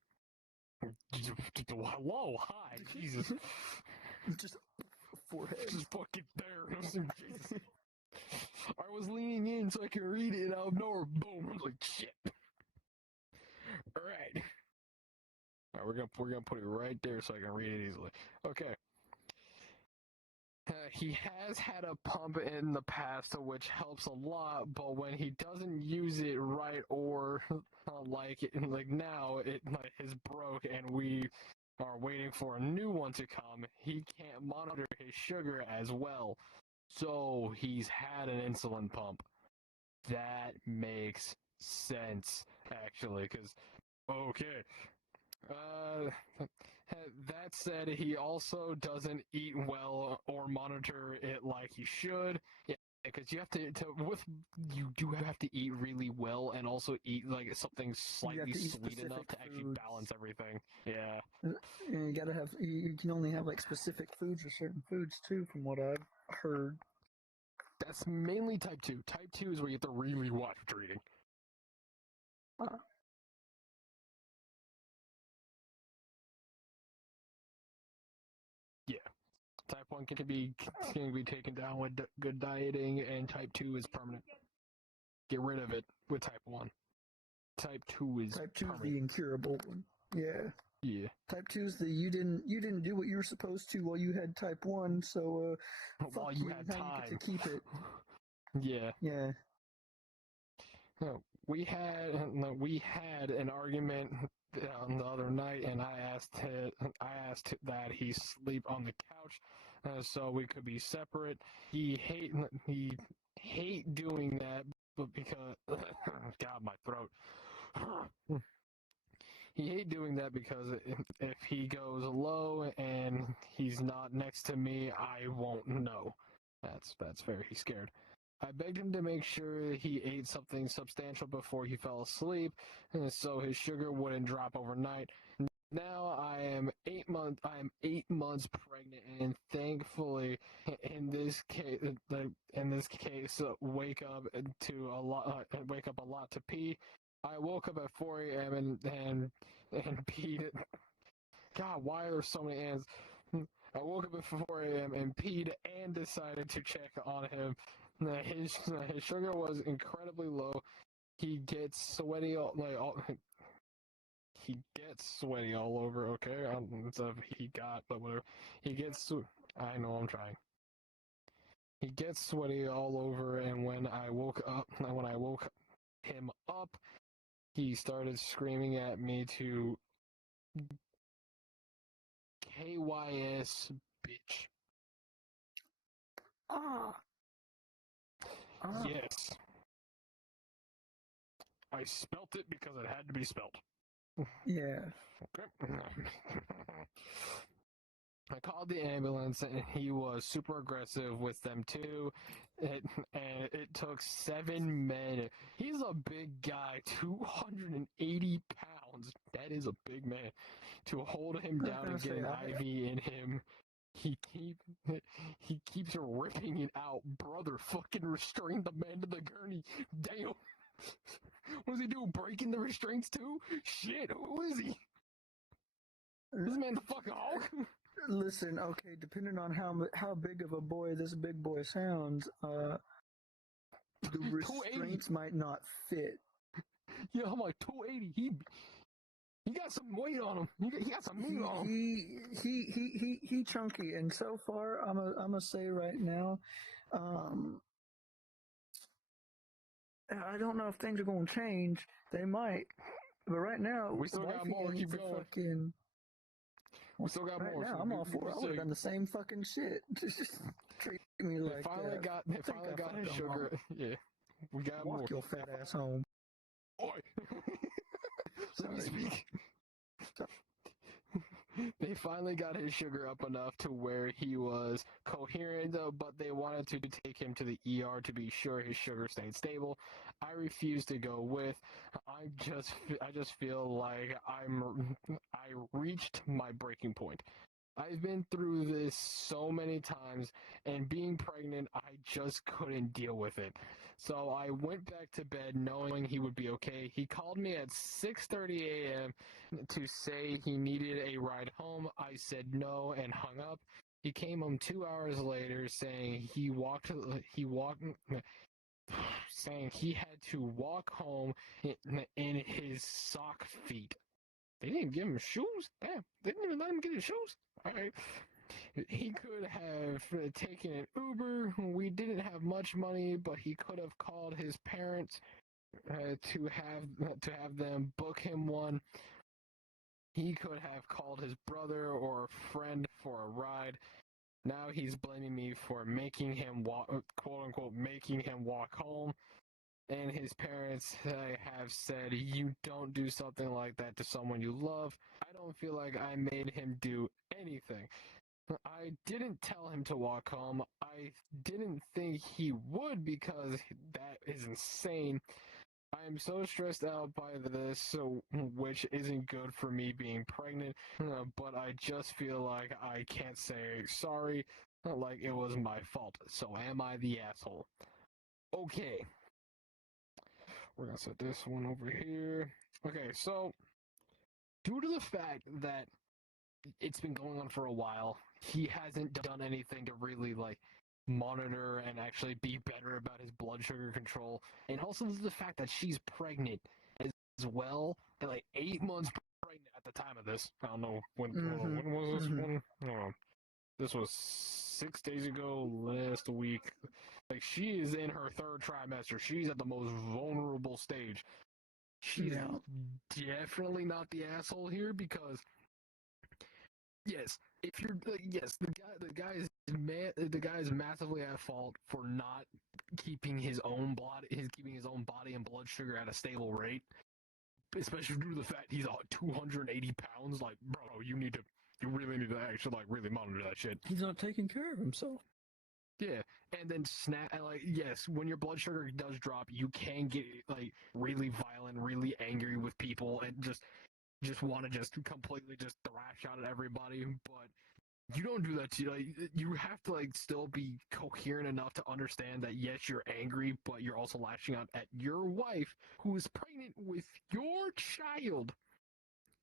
Hello, hi, Jesus. Just forehead. Just fucking there. Jesus. I was leaning in so I could read it, and out of nowhere, boom. I was like, shit. Alright. Alright, we're gonna put it right there so I can read it easily. Okay. He has had a pump in the past, which helps a lot, but when he doesn't use it right, or like now it is broke and we are waiting for a new one to come, he can't monitor his sugar as well. So he's had an insulin pump. That makes sense, actually, because okay. That said, he also doesn't eat well or monitor it like he should. Yeah, because you have to you do have to eat really well and also eat like something slightly sweet enough to actually balance everything. Yeah. You gotta have. You can only have like specific foods or certain foods too, from what I've heard. That's mainly type 2. Type 2 is where you have to really watch what you're eating. Yeah. Type 1 1 can be taken down with good dieting, and type 2 is permanent. Get rid of it with type 1. Type 2 is Type 2 is permanent. the incurable one. Yeah. Yeah. Type 2 is the you didn't do what you were supposed to while you had type 1, so While you had now time. you get to keep it. Yeah. Yeah. No, we had an argument the other night, and I asked that he sleep on the couch, so we could be separate. He hate doing that, but because God, my throat. He hate doing that because if he goes low and he's not next to me, I won't know. That's fair. He's scared. I begged him to make sure he ate something substantial before he fell asleep, so his sugar wouldn't drop overnight. Now I am 8 months pregnant, and thankfully, in this case, wake up a lot to pee. I woke up at 4 a.m. and peed. God, why are there so many ants? I woke up at 4 a.m. and peed and decided to check on him. His sugar was incredibly low. He gets sweaty he gets sweaty all over. Okay, but whatever. I know I'm trying. He gets sweaty all over, and when I woke him up, he started screaming at me to KYS bitch. Yes. I spelt it because it had to be spelt. Yeah. Okay. I called the ambulance, and he was super aggressive with them too. And it took 7 men. He's a big guy, 280 pounds. That is a big man. To hold him down and get an IV in him. He keeps ripping it out. Brother, fucking restrain the man to the gurney. Damn. What does he do? Breaking the restraints too? Shit, who is he? This man's a fucking Hulk. Listen, okay, depending on how big of a boy this big boy sounds, the restraints might not fit. Yeah, I'm like 280. He got some weight on him. He got some meat on him. He chunky, and so far, I'm gonna say right now, I don't know if things are gonna change. They might, but right now, we still got more. Keep going. We still got right more. Now, I'm all for it. I would have done the same fucking shit. Just treat me like They finally got his sugar. Yeah, we got more. Walk your fat ass home. Boy, let me speak. They finally got his sugar up enough to where he was coherent, but they wanted to take him to the ER to be sure his sugar stayed stable. I refused to go with. I just feel like I reached my breaking point. I've been through this so many times, and being pregnant, I just couldn't deal with it. So I went back to bed knowing he would be okay. He called me at 6:30 a.m. to say he needed a ride home. I said no and hung up. He came home 2 hours later saying saying he had to walk home in his sock feet. They didn't give him shoes? Damn, they didn't even let him get his shoes? Alright. He could have taken an Uber. We didn't have much money, but he could have called his parents to have them book him one. He could have called his brother or a friend for a ride. Now he's blaming me for making him walk, quote unquote, making him walk home. And his parents have said, you don't do something like that to someone you love. I don't feel like I made him do anything. I didn't tell him to walk home. I didn't think he would because that is insane. I am so stressed out by this, which isn't good for me being pregnant, but I just feel like I can't say sorry, like it was my fault. So am I the asshole? Okay. We're gonna set this one over here. Okay, so due to the fact that it's been going on for a while, he hasn't done anything to really like monitor and actually be better about his blood sugar control. And also the fact that she's pregnant as well, and like 8 months pregnant at the time of this. I don't know when. When was this one? I don't know. This was 6 days ago, last week. Like, she is in her third trimester. She's at the most vulnerable stage. She's definitely not the asshole here because, yes, if you're yes, the guy is massively at fault for not keeping his own body and blood sugar at a stable rate, especially due to the fact he's 280 pounds. Like, bro, you really need to actually like really monitor that shit. He's not taking care of himself. Yeah, and then yes, when your blood sugar does drop, you can get like really violent, really angry with people, and just want to just completely just thrash out at everybody. But you don't do that to like you have to like still be coherent enough to understand that yes, you're angry, but you're also lashing out at your wife who is pregnant with your child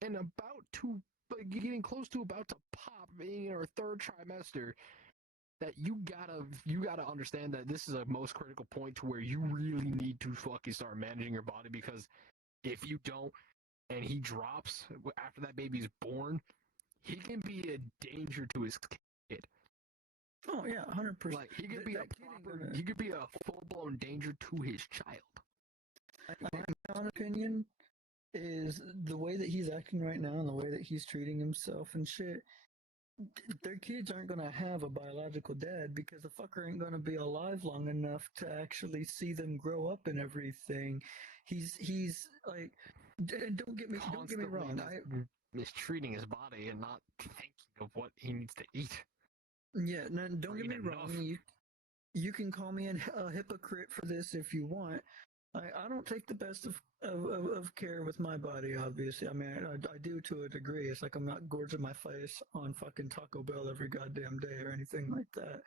and about to like getting close to about to pop, being in her third trimester. That you gotta understand that this is a most critical point to where you really need to fucking start managing your body, because if you don't and he drops after that baby's born, he can be a danger to his kid. Oh yeah, 100%. Like he could be a full blown danger to his child. My own opinion is the way that he's acting right now and the way that he's treating himself and shit. Their kids aren't going to have a biological dad because the fucker ain't going to be alive long enough to actually see them grow up and everything. He's like, don't get me wrong. Mistreating his body and not thinking of what he needs to eat. Yeah, no, don't get me wrong. You can call me a hypocrite for this if you want. I don't take the best of care with my body, obviously. I mean, I do to a degree. It's like I'm not gorging my face on fucking Taco Bell every goddamn day or anything like that.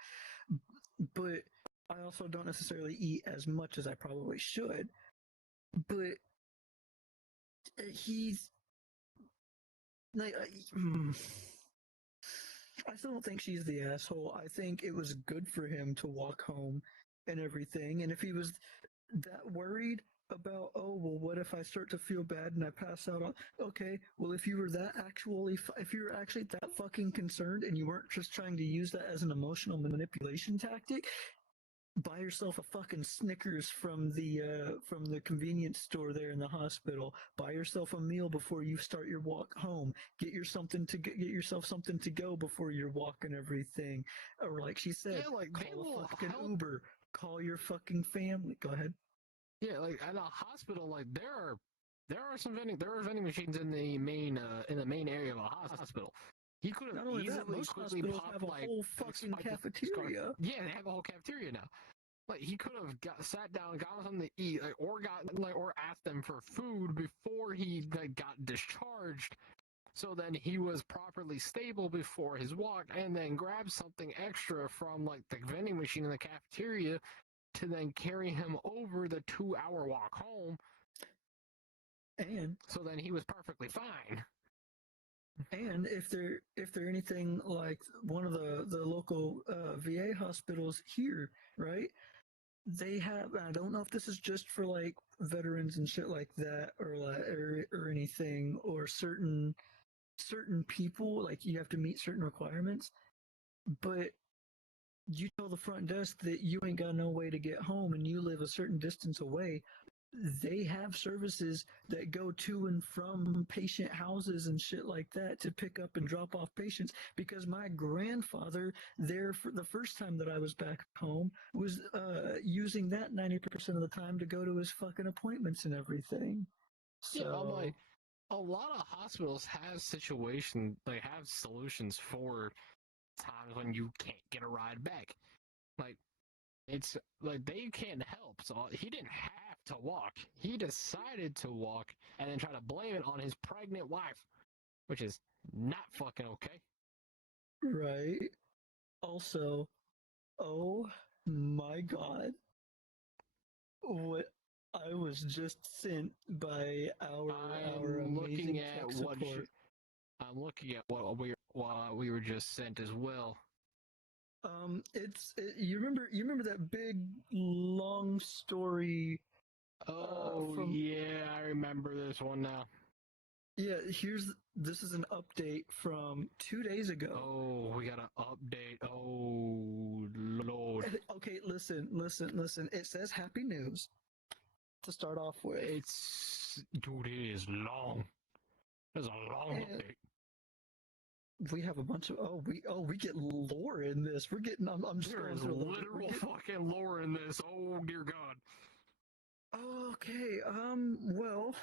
But I also don't necessarily eat as much as I probably should. But he's like, I still don't think she's the asshole. I think it was good for him to walk home and everything. And if he was that worried about, oh, well, what if I start to feel bad and I pass out on, okay, well, if you were if you were actually that fucking concerned and you weren't just trying to use that as an emotional manipulation tactic, buy yourself a fucking Snickers from the convenience store there in the hospital. Buy yourself a meal before you start your walk home. Get yourself something to go before your walk and everything. Or like she said, yeah, like, call a fucking Uber. Call your fucking family. Go ahead. Yeah, like at a hospital, like there are vending machines in the main area of a hospital. He could have easily quickly popped have a whole fucking cafeteria. Yeah, they have a whole cafeteria now. Like he could have sat down, got something to eat, or asked them for food before he got discharged. So then he was properly stable before his walk, and then grabbed something extra from like the vending machine in the cafeteria to then carry him over the 2-hour walk home. And so then he was perfectly fine. And if they're anything like one of the local VA hospitals here, right? They have, I don't know if this is just for like veterans and shit like that, or anything, or certain people, like you have to meet certain requirements, but you tell the front desk that you ain't got no way to get home and you live a certain distance away. They have services that go to and from patient houses and shit like that to pick up and drop off patients, because my grandfather there for the first time that I was back home was using that 90% of the time to go to his fucking appointments and everything. So yeah, I'm like, a lot of hospitals have solutions for times when you can't get a ride back. Like, it's like they can't help. So he didn't have to walk. He decided to walk and then try to blame it on his pregnant wife, which is not fucking okay. Right. Also, oh my God, what I was just sent by our amazing tech support. I'm looking at what we were just sent as well. You remember that big long story. Oh From yeah, I remember this one now. Yeah, this is an update from 2 days ago. Oh, we got an update. Oh Lord. Okay, listen. It says happy news to start off with. Dude, it is long. It's a long update. We have a bunch of we get lore in this. We're getting I'm just There is going through literal fucking lore in this. Oh dear God. Okay, well,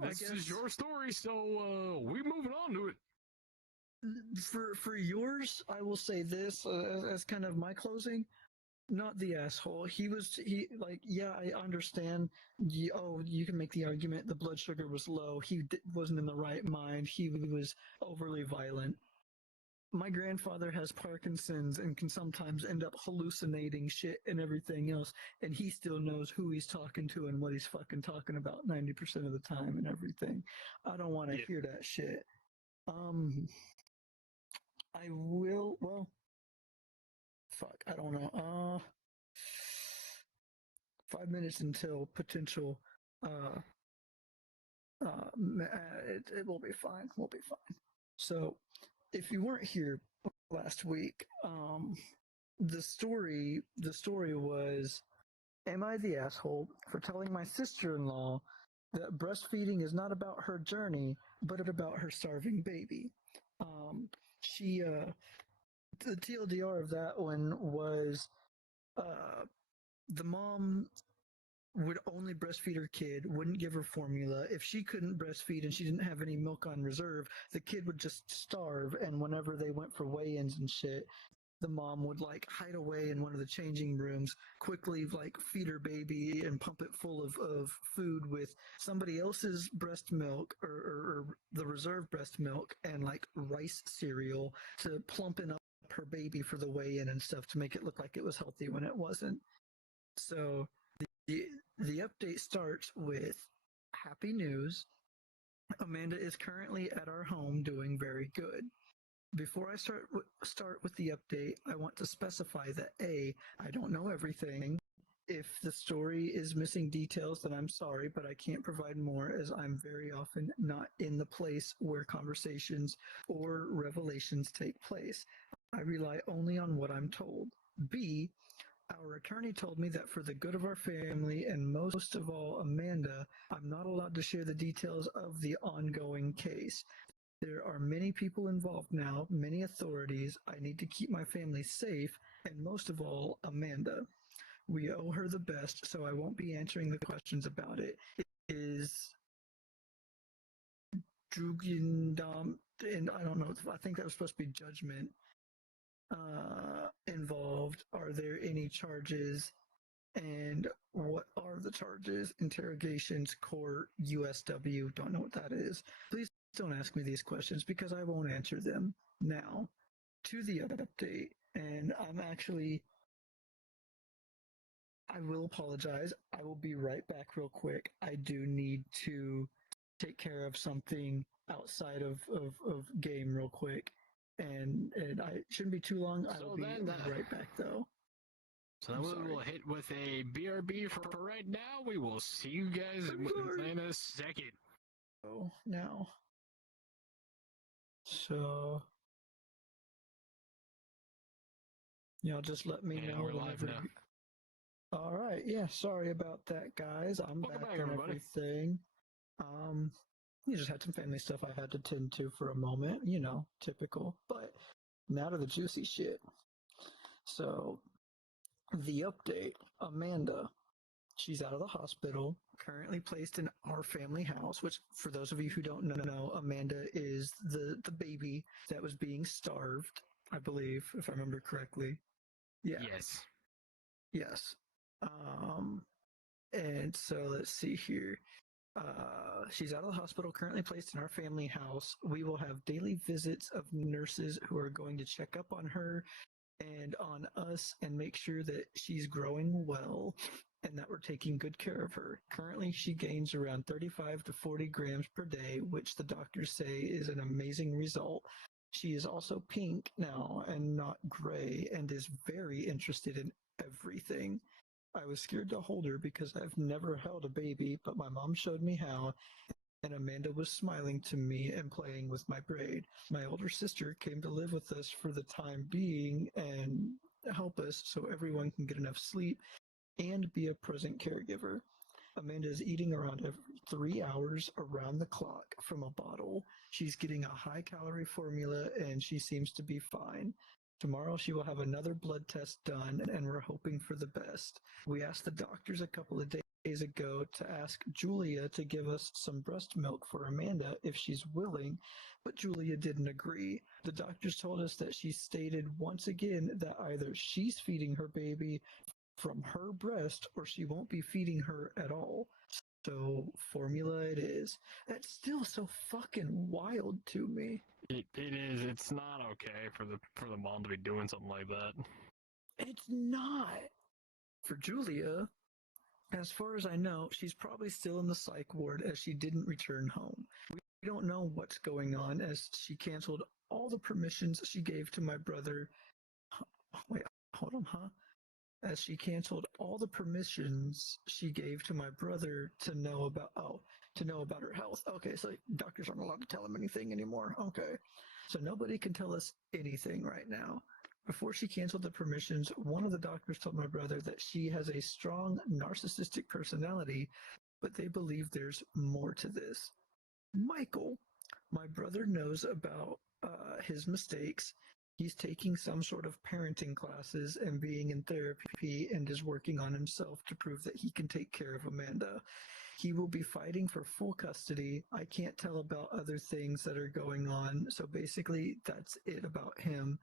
this is your story, so we moving on to it. For yours, I will say this as kind of my closing. Not the asshole. Yeah, I understand. You can make the argument the blood sugar was low. He wasn't in the right mind. He was overly violent. My grandfather has Parkinson's and can sometimes end up hallucinating shit and everything else, and he still knows who he's talking to and what he's fucking talking about 90% of the time and everything. I don't want to hear that shit. I will, well, fuck, I don't know. 5 minutes until potential, it will be fine. We'll be fine. So, if you weren't here last week, the story was, am I the asshole for telling my sister-in-law that breastfeeding is not about her journey, but about her starving baby? The TLDR of that one was, the mom would only breastfeed her kid, wouldn't give her formula. If she couldn't breastfeed and she didn't have any milk on reserve, the kid would just starve. And whenever they went for weigh-ins and shit, the mom would like hide away in one of the changing rooms, quickly like feed her baby and pump it full of food with somebody else's breast milk or the reserve breast milk and like rice cereal to plumpen up her baby for the weigh-in and stuff to make it look like it was healthy when it wasn't. So the update starts with happy news. Amanda is currently at our home doing very good. Before I start with the update, I want to specify that A, I don't know everything. If the story is missing details, then I'm sorry, but I can't provide more as I'm very often not in the place where conversations or revelations take place. I rely only on what I'm told. B, our attorney told me that for the good of our family and most of all Amanda, I'm not allowed to share the details of the ongoing case. There are many people involved now, many authorities. I need to keep my family safe, and most of all, Amanda. We owe her the best, so I won't be answering the questions about it. Is Drugindam, and I don't know, I think that was supposed to be judgment, involved? Are there any charges? And what are the charges? Interrogations, court, USW, don't know what that is. Please don't ask me these questions because I won't answer them. Now, to the update, and I will apologize. I will be right back real quick. I do need to take care of something outside of game real quick. And I shouldn't be too long. I will be right back though. So then we will hit with a BRB for right now. We will see you guys in a second. Oh, now. So, y'all just let me know whenever. All right, yeah. Sorry about that, guys. I'm back on everything. You just had some family stuff I had to tend to for a moment. You know, typical. But now to the juicy shit. So, the update: Amanda. She's out of the hospital, currently placed in our family house, which, for those of you who don't know, Amanda is the baby that was being starved, I believe, if I remember correctly. Yeah. Yes. And so let's see here. She's out of the hospital, currently placed in our family house. We will have daily visits of nurses who are going to check up on her and on us and make sure that she's growing well. and that we're taking good care of her. Currently, she gains around 35 to 40 grams per day, which the doctors say is an amazing result. She is also pink now and not gray and is very interested in everything. I was scared to hold her because I've never held a baby, but my mom showed me how, and Amanda was smiling to me and playing with my braid. My older sister came to live with us for the time being and help us so everyone can get enough sleep and be a present caregiver. Amanda is eating around every 3 hours around the clock from a bottle. She's getting a high-calorie formula, and she seems to be fine. Tomorrow she will have another blood test done, and we're hoping for the best. We asked the doctors a couple of days ago to ask Julia to give us some breast milk for Amanda if she's willing, but Julia didn't agree. The doctors told us that she stated once again that either she's feeding her baby from her breast or she won't be feeding her at all. So formula it is. That's still so fucking wild to me. It is. It's not okay for the mom to be doing something like that. It's not. For Julia, as far as I know, she's probably still in the psych ward as she didn't return home. We don't know what's going on as she canceled all the permissions she gave to my brother. Wait, hold on, huh? As she canceled all the permissions she gave to my brother to know about her health. Okay, so doctors aren't allowed to tell him anything anymore. Okay. So nobody can tell us anything right now. Before she canceled the permissions, one of the doctors told my brother that she has a strong narcissistic personality, but they believe there's more to this. Michael, my brother, knows about his mistakes. He's taking some sort of parenting classes and being in therapy and is working on himself to prove that he can take care of Amanda. He will be fighting for full custody. I can't tell about other things that are going on, so basically that's it about him.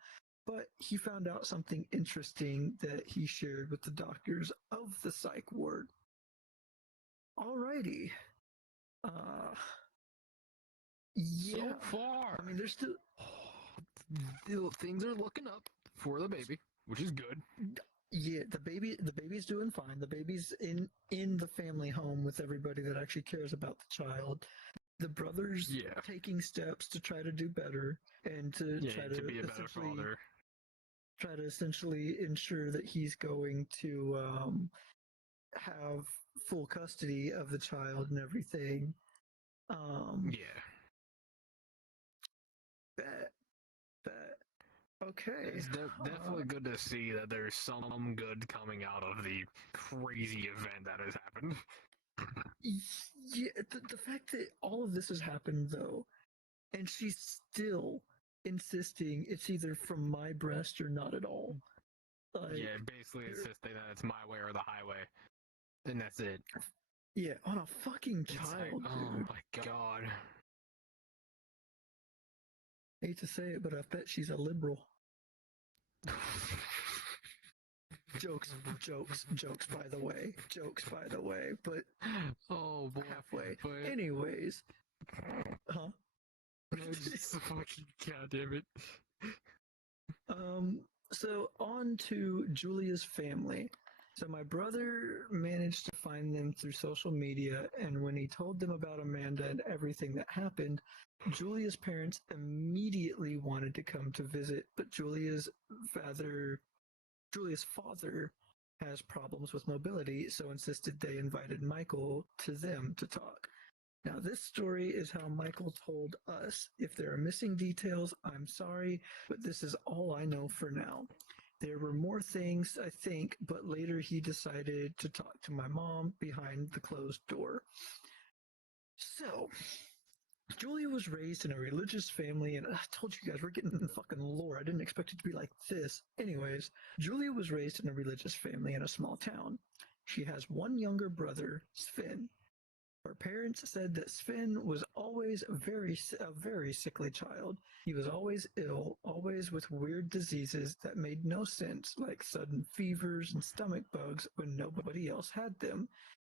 But he found out something interesting that he shared with the doctors of the psych ward. Alrighty. Yeah. So far, I mean, there's still... things are looking up for the baby, which is good. Yeah, the baby's doing fine. The baby's in the family home with everybody that actually cares about the child. The brother's taking steps to try to do better and to try to be a better father. Try to essentially ensure that he's going to have full custody of the child and everything. Bet. Okay. It's definitely good to see that there's some good coming out of the crazy event that has happened. Yeah, the fact that all of this has happened, though, and she's still insisting it's either from my breast or not at all. Like, basically insisting that it's my way or the highway. And that's it. Yeah, on a fucking child, like, dude. Oh my god. Hate to say it, but I bet she's a liberal. Jokes, by the way. But oh boy. Halfway. But... Anyways. Huh? Just fucking goddamn it. So on to Julia's family. So my brother managed to find them through social media, and when he told them about Amanda and everything that happened, Julia's parents immediately wanted to come to visit, but Julia's father has problems with mobility, so insisted they invited Michael to them to talk. Now, this story is how Michael told us. If there are missing details, I'm sorry, but this is all I know for now. There were more things, I think, but later he decided to talk to my mom behind the closed door. So, Julia was raised in a religious family, and I told you guys, we're getting fucking lore. I didn't expect it to be like this. Anyways, Julia was raised in a religious family in a small town. She has one younger brother, Sven. Her parents said that Sven was always a very sickly child. He was always ill, always with weird diseases that made no sense, like sudden fevers and stomach bugs when nobody else had them.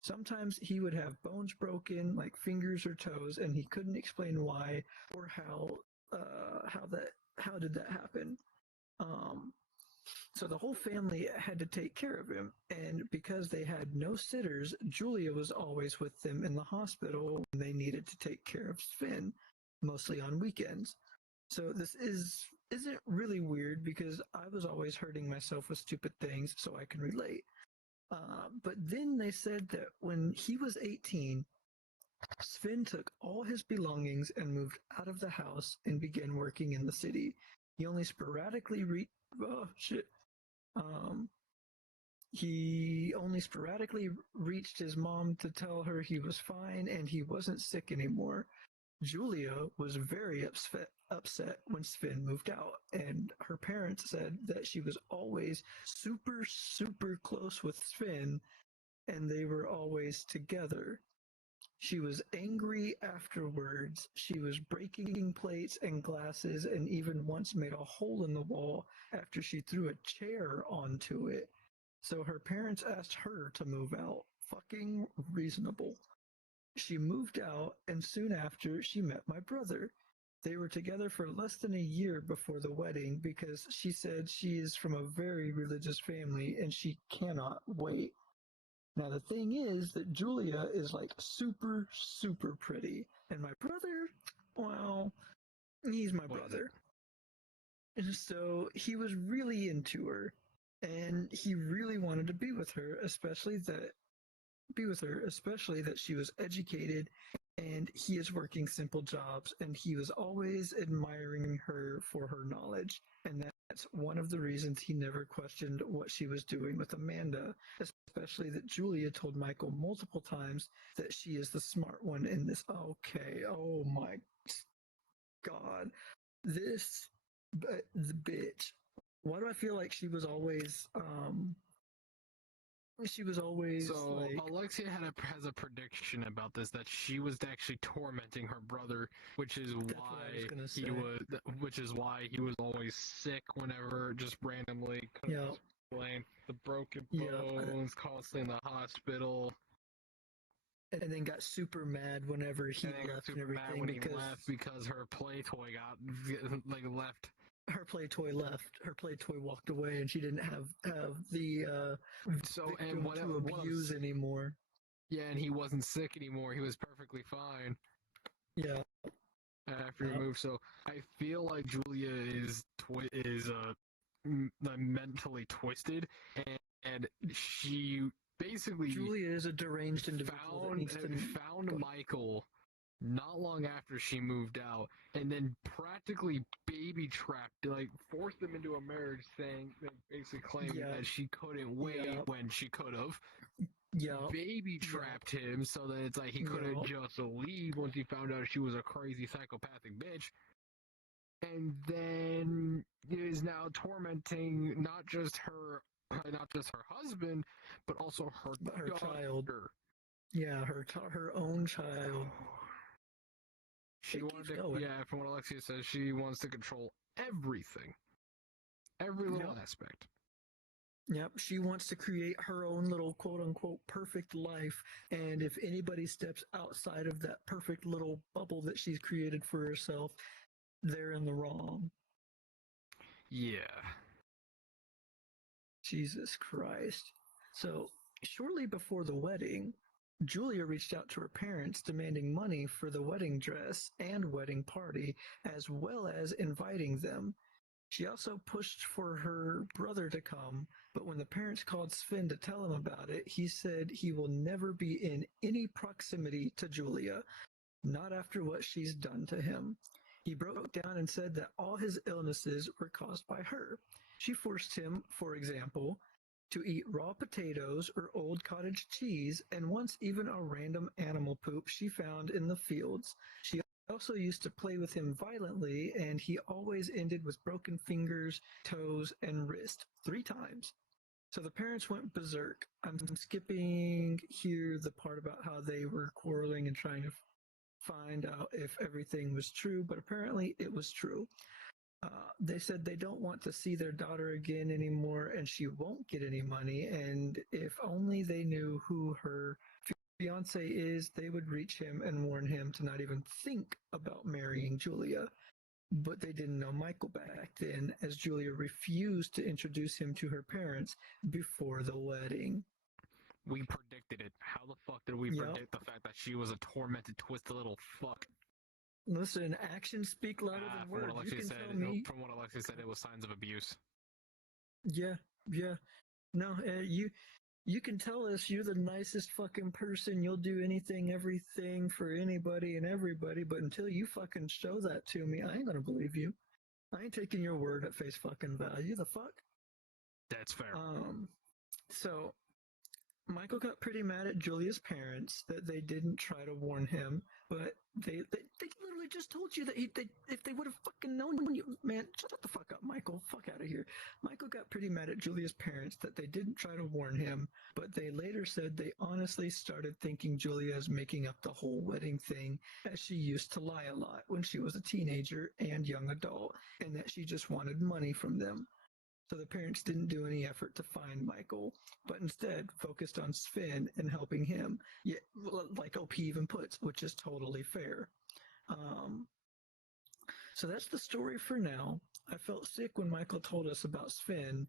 Sometimes he would have bones broken, like fingers or toes, and he couldn't explain why or how did that happen. So the whole family had to take care of him, and because they had no sitters, Julia was always with them in the hospital when they needed to take care of Sven, mostly on weekends. So this isn't really weird because I was always hurting myself with stupid things, so I can relate. But then they said that when he was 18, Sven took all his belongings and moved out of the house and began working in the city. He only sporadically um, he only sporadically reached his mom to tell her he was fine and he wasn't sick anymore. Julia was very upset when Sven moved out, and her parents said that she was always super, super close with Sven, and they were always together. She was angry afterwards. She was breaking plates and glasses and even once made a hole in the wall after she threw a chair onto it. So her parents asked her to move out. Fucking reasonable. She moved out, and soon after, she met my brother. They were together for less than a year before the wedding because she said she is from a very religious family and she cannot wait. Now, the thing is that Julia is like super, super pretty, and my brother, well, he's my brother. And so he was really into her, and he really wanted to be with her, especially that she was educated and he is working simple jobs, and he was always admiring her for her knowledge. And that's one of the reasons he never questioned what she was doing with Amanda, especially that Julia told Michael multiple times that she is the smart one in this. Okay, oh my God. This, the bitch. Why do I feel like she was always So like, Alexia has a prediction about this, that she was actually tormenting her brother, which is why he was always sick whenever, just randomly. yeah, Explain the broken yeah, bones, constantly in the hospital. and then got super mad whenever he left and everything because her play toy got left. Her play toy left. Her play toy walked away, and she didn't have the victim to abuse anymore. Yeah, and he wasn't sick anymore. He was perfectly fine. Yeah. After he moved, so I feel like Julia is mentally twisted, and she basically Julia is a deranged individual found Michael not long after she moved out, and then practically baby trapped, forced him into a marriage, basically claiming that she couldn't wait when she could have. Yeah. Baby trapped him so that it's like he couldn't just leave once he found out she was a crazy psychopathic bitch. And then is now tormenting not just her husband, but also her child. Yeah, her own child. She wanted to, from what Alexia says, she wants to control everything. Every little aspect. Yep, she wants to create her own little quote-unquote perfect life, and if anybody steps outside of that perfect little bubble that she's created for herself, they're in the wrong. Yeah. Jesus Christ. So, shortly before the wedding, Julia reached out to her parents demanding money for the wedding dress and wedding party, as well as inviting them. She also pushed for her brother to come, but when the parents called Sven to tell him about it, he said he will never be in any proximity to Julia, not after what she's done to him. He broke down and said that all his illnesses were caused by her. She forced him, for example, to eat raw potatoes or old cottage cheese, and once even a random animal poop she found in the fields. She also used to play with him violently, and he always ended with broken fingers, toes, and wrist 3 times. So the parents went berserk. I'm skipping here the part about how they were quarreling and trying to find out if everything was true, but apparently it was true. They said they don't want to see their daughter again anymore, and she won't get any money, and if only they knew who her fiance is, they would reach him and warn him to not even think about marrying Julia. but they didn't know Michael back then, as Julia refused to introduce him to her parents before the wedding. We predicted it. How the fuck did we predict the fact that she was a tormented, twisted little fuck? Listen, actions speak louder than words. You can tell me. From what Alexia said, it was signs of abuse. Yeah. No, you can tell us you're the nicest fucking person. You'll do anything, everything for anybody and everybody, but until you fucking show that to me, I ain't gonna believe you. I ain't taking your word at face fucking value. The fuck? That's fair. So Michael got pretty mad at Julia's parents that they didn't try to warn him, but they literally just told you that if they would have fucking known you, man, shut the fuck up, Michael. Fuck out of here. Michael got pretty mad at Julia's parents that they didn't try to warn him, but they later said they honestly started thinking Julia is making up the whole wedding thing, as she used to lie a lot when she was a teenager and young adult, and that she just wanted money from them. So the parents didn't do any effort to find Michael, but instead focused on Sven and helping him. Yeah, like OP even puts, which is totally fair. So that's the story for now. I felt sick when Michael told us about Sven.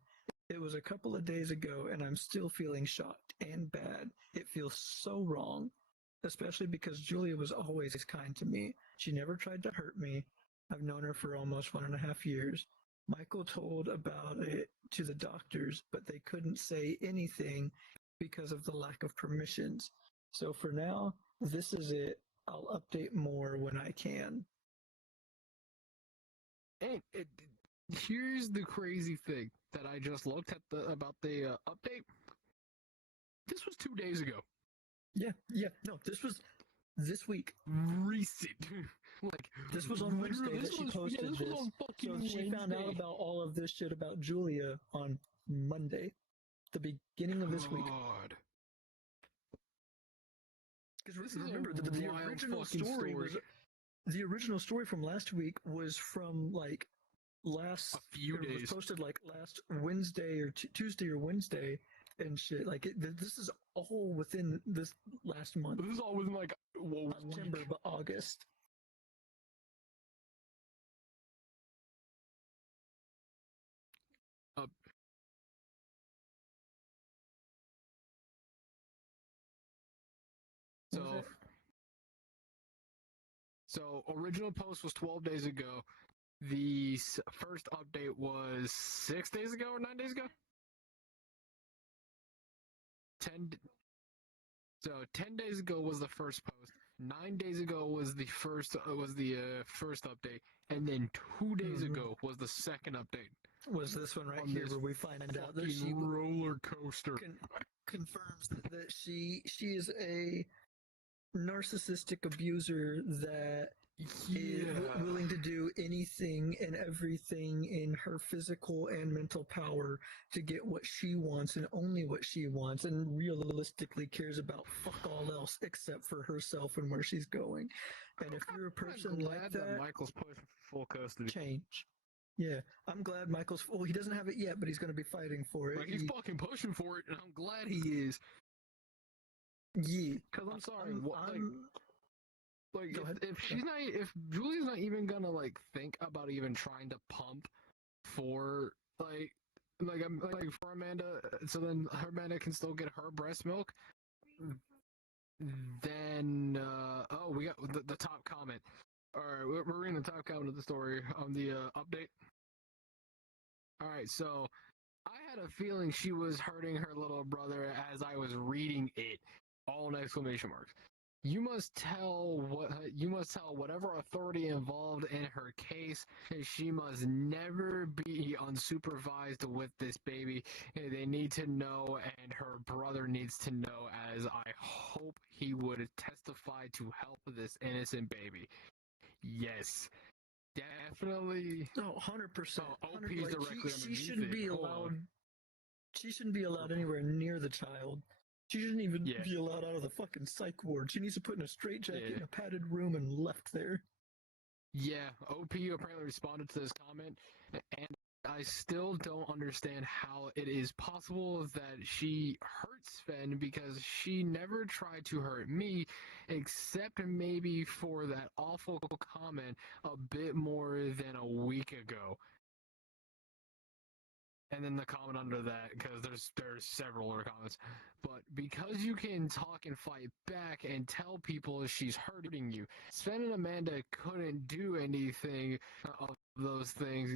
It was a couple of days ago, and I'm still feeling shocked and bad. It feels so wrong, especially because Julia was always kind to me. She never tried to hurt me. I've known her for almost 1.5 years. Michael told about it to the doctors, but they couldn't say anything because of the lack of permissions. So for now, this is it. I'll update more when I can. And here's the crazy thing that I just looked at about the update. This was 2 days ago. Yeah. No, this was this week. Recent. Like, this was on Wednesday that she posted this. So she found out about all of this shit about Julia on Monday, the beginning of this week. Because remember, the original story was the original story from last week was from like last a few days. Was posted like last Wednesday or Tuesday or Wednesday and shit. Like this is all within this last month. This is all within like September, but August. So original post was 12 days ago. The first update was 6 days ago or 9 days ago? 10 days ago was the first post. 9 days ago was the first update, and then 2 days ago was the second update. Was this one right here where we find out that she roller coaster confirms that she is a narcissistic abuser that is willing to do anything and everything in her physical and mental power to get what she wants and only what she wants, and realistically cares about fuck all else except for herself and where she's going. And if you're a person like that, Michael's pushing for full custody. Change. Yeah, I'm glad Michael's. Well, he doesn't have it yet, but he's going to be fighting for it. Like, he's fucking pushing for it, and I'm glad he is. Yeah, because I'm sorry. If Julie's not even gonna like think about even trying to pump for for Amanda, so then Amanda can still get her breast milk. Then we got the top comment. All right, we're reading the top comment of the story on the update. All right, so I had a feeling she was hurting her little brother as I was reading it. All in exclamation marks. You must tell whatever authority involved in her case. She must never be unsupervised with this baby. They need to know, and her brother needs to know, as I hope he would testify to help this innocent baby. Yes, definitely. Oh, 100%. OP's directly she shouldn't be allowed. She shouldn't be allowed anywhere near the child. She shouldn't even be allowed out of the fucking psych ward. She needs to put in a straitjacket in a padded room and left there. Yeah, OP apparently responded to this comment, and I still don't understand how it is possible that she hurt Sven because she never tried to hurt me, except maybe for that awful comment a bit more than a week ago. And then the comment under that, because there's several other comments, but because you can talk and fight back and tell people she's hurting you, Sven and Amanda couldn't do anything of those things.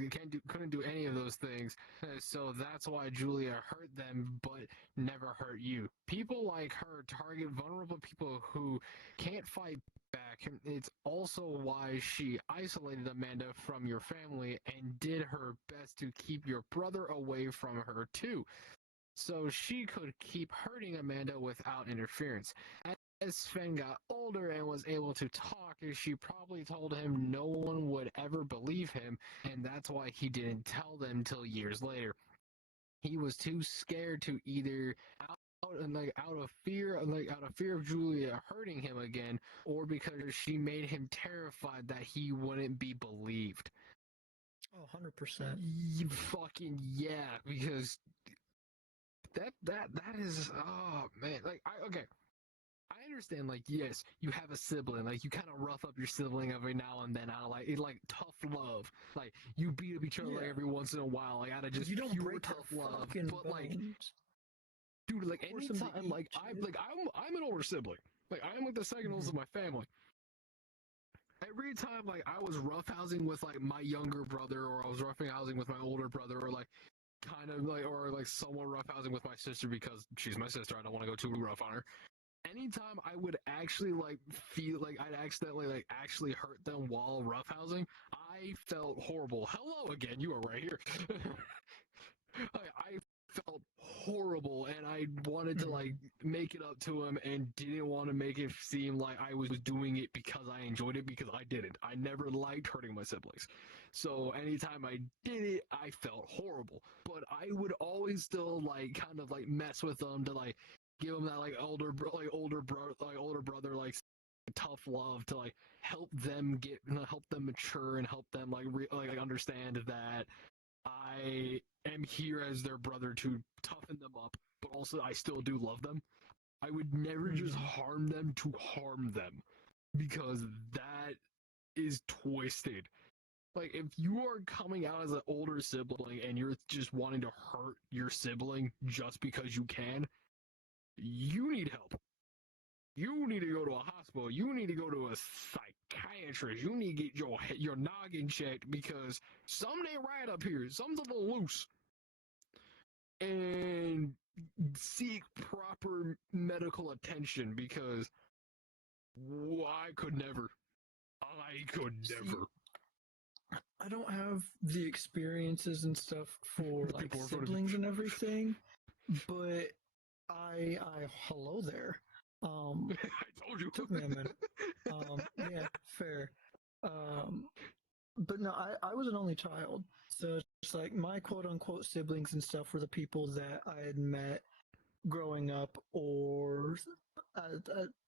Couldn't do any of those things. So that's why Julia hurt them, but never hurt you. People like her target vulnerable people who can't fight back. It's also why she isolated Amanda from your family and did her best to keep your brother away from her too, so she could keep hurting Amanda without interference. As Sven got older and was able to talk, she probably told him no one would ever believe him, and that's why he didn't tell them till years later. He was too scared to either out of fear of Julia hurting him again, or because she made him terrified that he wouldn't be believed. Oh, 100%. Fucking yeah, because that is, oh man, like I understand, like, yes, you have a sibling, like, you kind of rough up your sibling every now and then, out of, like, tough love, like, you beat up each other like, every once in a while, like, out of just you don't pure break tough love, but bones. like, dude, like, anytime, like, I'm an older sibling, like, I'm like the second oldest of my family. Every time, like, I was roughhousing with, like, my younger brother, or I was roughhousing with my older brother, or, like, kind of, like, or, like, somewhat roughhousing with my sister because she's my sister, I don't want to go too rough on her. Anytime I would actually, like, feel like I'd accidentally, like, actually hurt them while roughhousing, I felt horrible. Hello again, you are right here. I felt horrible, and I wanted to, like, make it up to him and didn't want to make it seem like I was doing it because I enjoyed it, because I didn't. I never liked hurting my siblings. So anytime I did it, I felt horrible. But I would always still, like, kind of, like, mess with them to, like, give them that, like, older brother, like, tough love to, like, help them mature and help them, like, like, understand that I am here as their brother to toughen them up, but also I still do love them. I would never just harm them to harm them, because that is twisted. Like, if you are coming out as an older sibling and you're just wanting to hurt your sibling just because you can, you need help. You need to go to a hospital. You need to go to a psychiatrist. You need to get your noggin checked, because something ain't right up here. Something's a little loose. And seek proper medical attention, because I could never. I don't have the experiences and stuff for, like, siblings and everything, but I hello there. I told you. Took me a minute. Yeah, fair. But no, I was an only child, so it's like my quote unquote siblings and stuff were the people that I had met growing up, or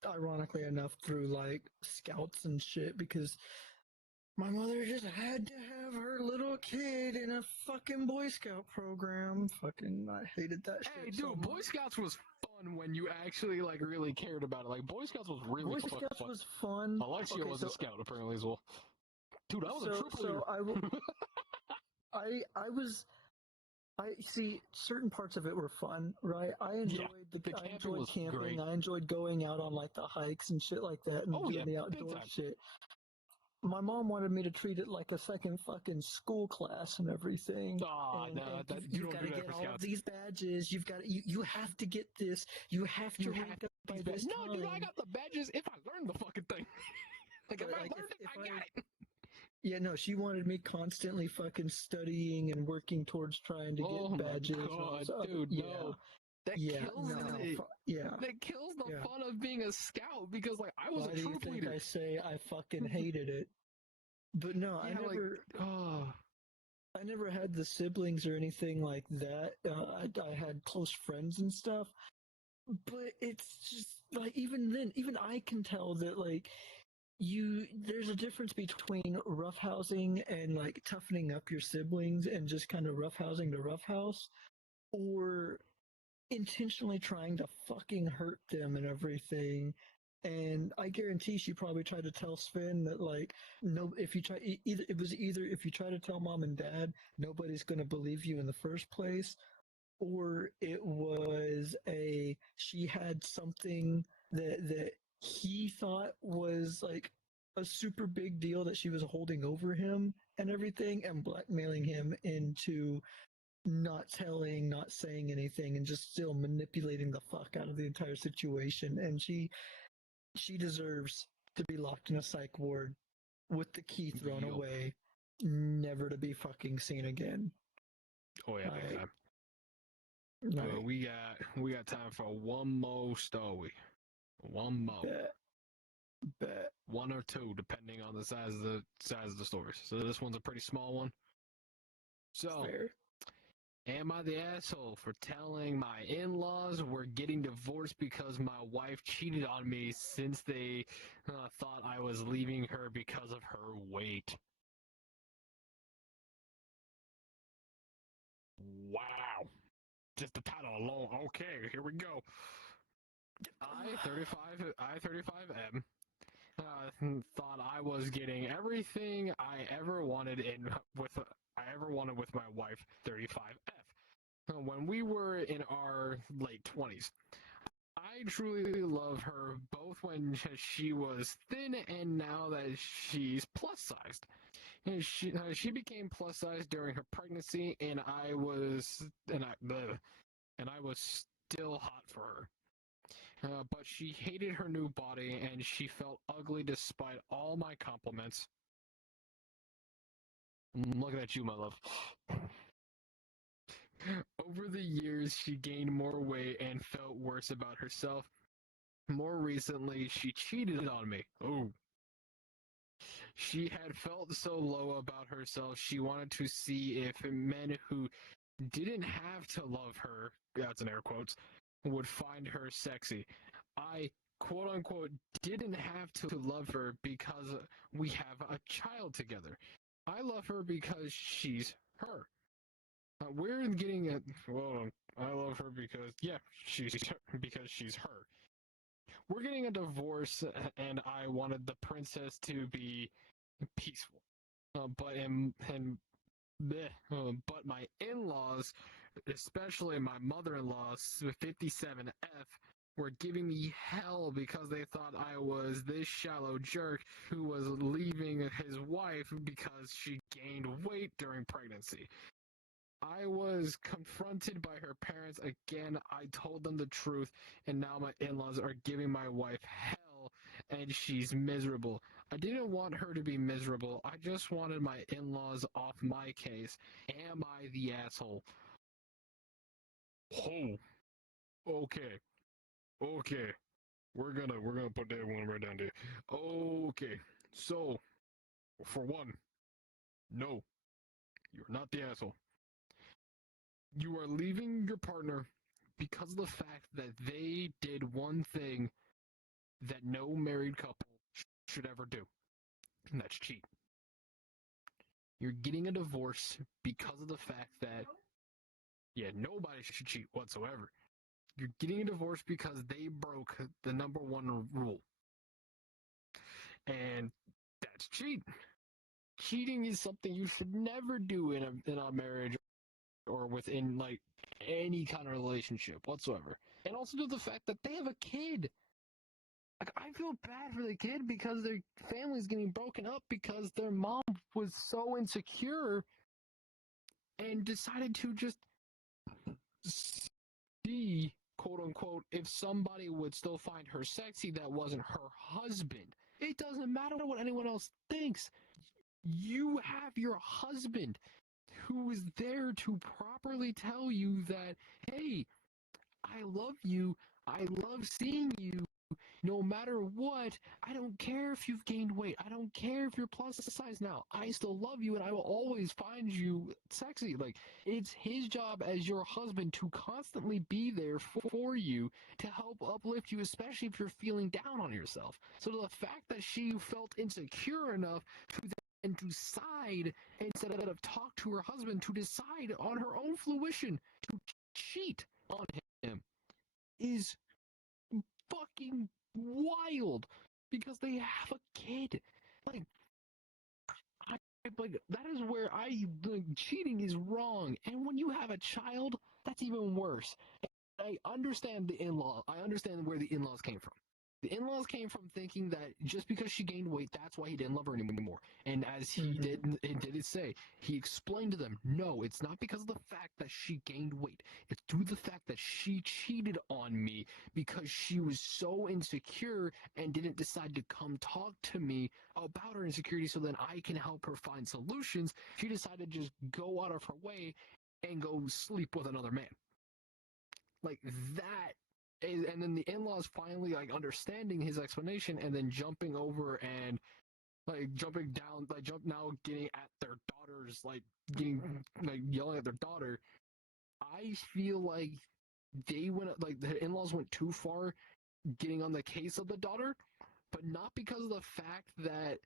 ironically enough, through, like, scouts and shit, because my mother just had to have her little kid in a fucking Boy Scout program. Fucking, I hated that shit. Hey, dude, Boy Scouts was fun when you actually, like, really cared about it. Like, Boy Scouts was really Boy Scouts was fun. Alexia was a scout, apparently, as well. Dude, I was a troop leader. I see certain parts of it were fun, right? I enjoyed I enjoyed camping. Great. I enjoyed going out on, like, the hikes and shit like that, and doing the outdoor shit. My mom wanted me to treat it like a second fucking school class and everything. You've got to get all of these badges. You have to get this. You have to rank up by this time. No, dude, I got the badges if I learned the fucking thing. Like, if I learned it, I got it. Yeah, no, she wanted me constantly fucking studying and working towards trying to get badges. Oh my god, dude, no. That kills it. That kills the fun of being a scout, because, like, I was a troop leader. I say I fucking hated it. But no, I never had the siblings or anything like that. I had close friends and stuff. But it's just, like, even then, even I can tell that, like, there's a difference between roughhousing and like toughening up your siblings and just kind of roughhousing the roughhouse, or intentionally trying to fucking hurt them and everything. And I guarantee she probably tried to tell Sven that, like, no, if you try, either if you try to tell mom and dad, nobody's going to believe you in the first place, or it was she had something that he thought was like a super big deal that she was holding over him and everything, and blackmailing him into not telling, not saying anything, and just still manipulating the fuck out of the entire situation. And she deserves to be locked in a psych ward with the key thrown away, never to be fucking seen again. Oh yeah, big time. Right. We got time for one more story. One more. Bet. One or two, depending on the size of the stories. So this one's a pretty small one. So, fair. Am I the asshole for telling my in-laws we're getting divorced because my wife cheated on me since they thought I was leaving her because of her weight? Wow. Just the title alone. Okay, here we go. I-35M thought I was getting everything I ever wanted with my wife, 35F. When we were in our late 20s. I truly love her both when she was thin and now that she's plus sized. She became plus sized during her pregnancy, and I was still hot for her. But she hated her new body and she felt ugly despite all my compliments. I'm looking at you, my love. Over the years, she gained more weight and felt worse about herself. More recently, she cheated on me. Oh. She had felt so low about herself, she wanted to see if men who didn't have to love her, that's in air quotes, would find her sexy. I, quote unquote, didn't have to love her because we have a child together. I love her because she's her. We're getting a, well, I love her because, yeah, because she's her. We're getting a divorce, and I wanted the princess to be peaceful. But my in-laws, especially my mother-in-law's 57F, were giving me hell because they thought I was this shallow jerk who was leaving his wife because she gained weight during pregnancy. I was confronted by her parents again. I told them the truth, and now my in-laws are giving my wife hell, and she's miserable. I didn't want her to be miserable. I just wanted my in-laws off my case. Am I the asshole? Oh, okay. We're gonna put that one right down there. Okay. So, for one, no, you're not the asshole. You are leaving your partner because of the fact that they did one thing that no married couple should ever do, and that's cheat. You're getting a divorce because of the fact that, yeah, nobody should cheat whatsoever. You're getting a divorce because they broke the number one rule, and that's cheat. Cheating is something you should never do in a marriage or within like any kind of relationship whatsoever. And also to the fact that they have a kid. Like, I feel bad for the kid because their family's getting broken up because their mom was so insecure and decided to just see, quote unquote, if somebody would still find her sexy that wasn't her husband. It doesn't matter what anyone else thinks. You have your husband who is there to properly tell you that, hey, I love you, I love seeing you, no matter what. I don't care if you've gained weight. I don't care if you're plus size now. I still love you and I will always find you sexy. Like, it's his job as your husband to constantly be there for you, to help uplift you, especially if you're feeling down on yourself. So the fact that she felt insecure enough to then decide, instead of talk to her husband, to decide on her own fruition to cheat on him is fucking wild, because they have a kid. Like, like that is where like, cheating is wrong. And when you have a child, that's even worse. I understand the in-law. I understand where the in-laws came from. The in-laws came from thinking that just because she gained weight, that's why he didn't love her anymore. And as he did say, he explained to them, no, it's not because of the fact that she gained weight. It's due to the fact that she cheated on me because she was so insecure and didn't decide to come talk to me about her insecurity so then I can help her find solutions. She decided to just go out of her way and go sleep with another man. Like that is, and then the in-laws finally like understanding his explanation and then jumping over and like jumping down, like now getting at their daughters, like getting like yelling at their daughter. I feel like they went, like the in-laws went too far getting on the case of the daughter, but not because of the fact that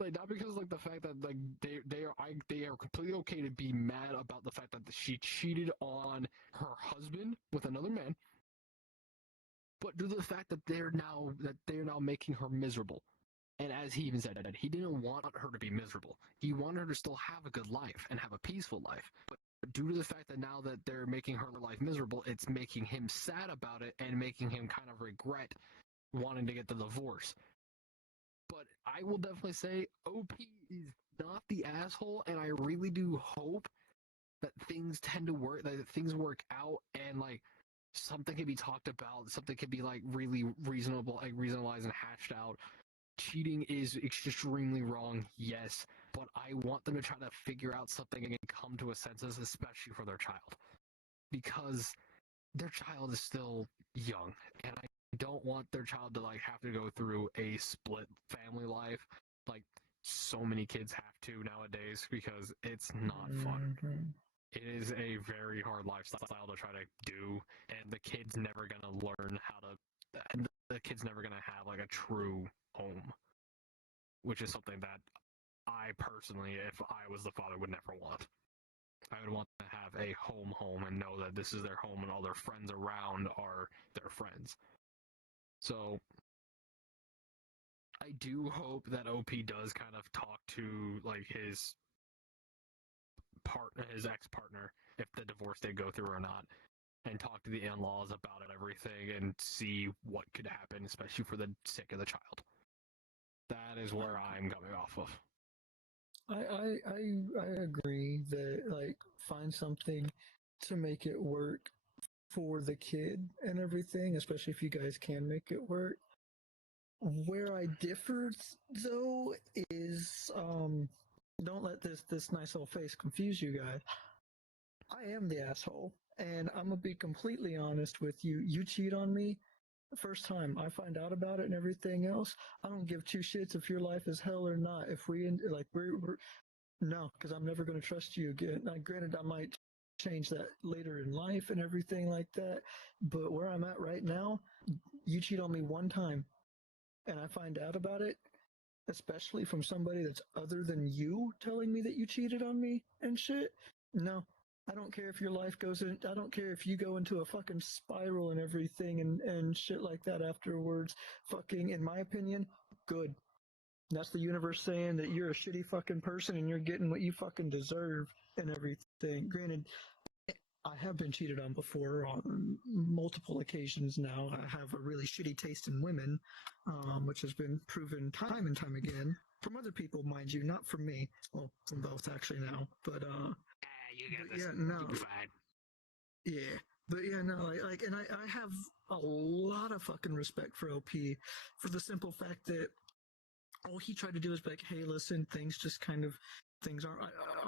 like not because like the fact that like they are completely okay to be mad about the fact that she cheated on her husband with another man, but due to the fact that they're now making her miserable. And as he even said, that he didn't want her to be miserable. He wanted her to still have a good life and have a peaceful life. But due to the fact that now that they're making her life miserable, it's making him sad about it and making him kind of regret wanting to get the divorce. But I will definitely say OP is not the asshole, and I really do hope that things tend to work, that things work out, and like something can be talked about, something can be like really reasonable, like reasonableized and hashed out. Cheating is extremely wrong, yes, but I want them to try to figure out something and come to a senses, especially for their child, because their child is still young, and I don't want their child to like have to go through a split family life like so many kids have to nowadays, because it's not fun. It is a very hard lifestyle to try to do, and the kid's never gonna learn how to. And the kid's never gonna have like a true home, which is something that I personally, if I was the father, would never want. I would want to have a home and know that this is their home and all their friends around are their friends. So I do hope that OP does kind of talk to like his partner, his ex-partner, if the divorce did go through or not, and talk to the in-laws about it, everything, and see what could happen, especially for the sake of the child. That is where I'm coming off of. I agree that like find something to make it work for the kid and everything, especially if you guys can make it work. Where I differ though is don't let this nice little face confuse you guys. I am the asshole, and I'm gonna be completely honest with you. You cheat on me, the first time I find out about it and everything else, I don't give two shits if your life is hell or not. If we're no, because I'm never gonna trust you again. Now, granted, I might change that later in life and everything like that, but where I'm at right now, you cheat on me one time, and I find out about it, especially from somebody that's other than you telling me that you cheated on me and shit. No, I don't care if your life goes in, I don't care if you go into a fucking spiral and everything and shit like that afterwards. Fucking, in my opinion, good. That's the universe saying that you're a shitty fucking person and you're getting what you fucking deserve and everything. Granted, I have been cheated on before on multiple occasions now. I have a really shitty taste in women, which has been proven time and time again from other people, mind you, not from me. Well, from both actually now. But you got this. yeah, no, fine. yeah, but yeah, no, and I have a lot of fucking respect for OP for the simple fact that all he tried to do is be like, hey, listen, things aren't,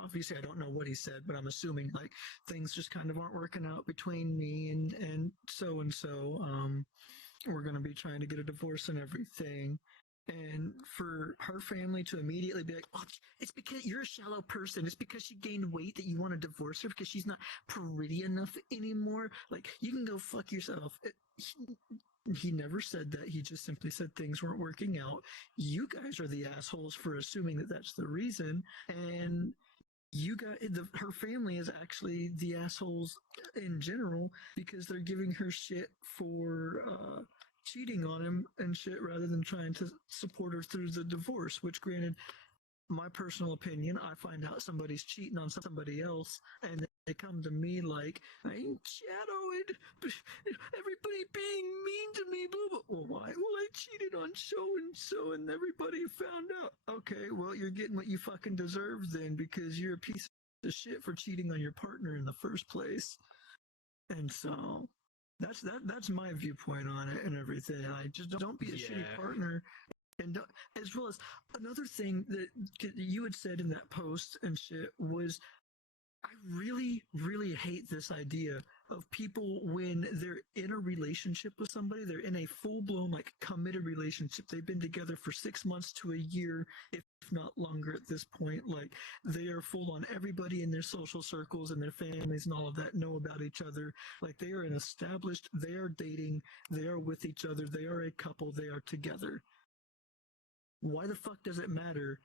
obviously I don't know what he said, but I'm assuming like things just kind of aren't working out between me and so and so. we're going to be trying to get a divorce and everything. And for her family to immediately be like, oh, it's because you're a shallow person. It's because she gained weight that you want to divorce her because she's not pretty enough anymore. Like, you can go fuck yourself. He never said that. He just simply said things weren't working out. You guys are the assholes for assuming that that's the reason. And her family is actually the assholes in general because they're giving her shit for cheating on him and shit rather than trying to support her through the divorce, which granted, my personal opinion, I find out somebody's cheating on somebody else and they come to me like, I ain't shadowed, everybody being mean to me, blah, blah. Well, why? Well, I cheated on so and everybody found out. Okay, well, you're getting what you fucking deserve then because you're a piece of shit for cheating on your partner in the first place. And so that's my viewpoint on it and everything. I just don't be a shitty partner. And as well as another thing that you had said in that post and shit was, I really, really hate this idea of people when they're in a relationship with somebody, they're in a full-blown, like, committed relationship. They've been together for 6 months to a year, if not longer at this point. Like, they are full on. Everybody in their social circles and their families and all of that know about each other. Like, they are an established, they are dating, they are with each other, they are a couple, they are together. Why the fuck does it matter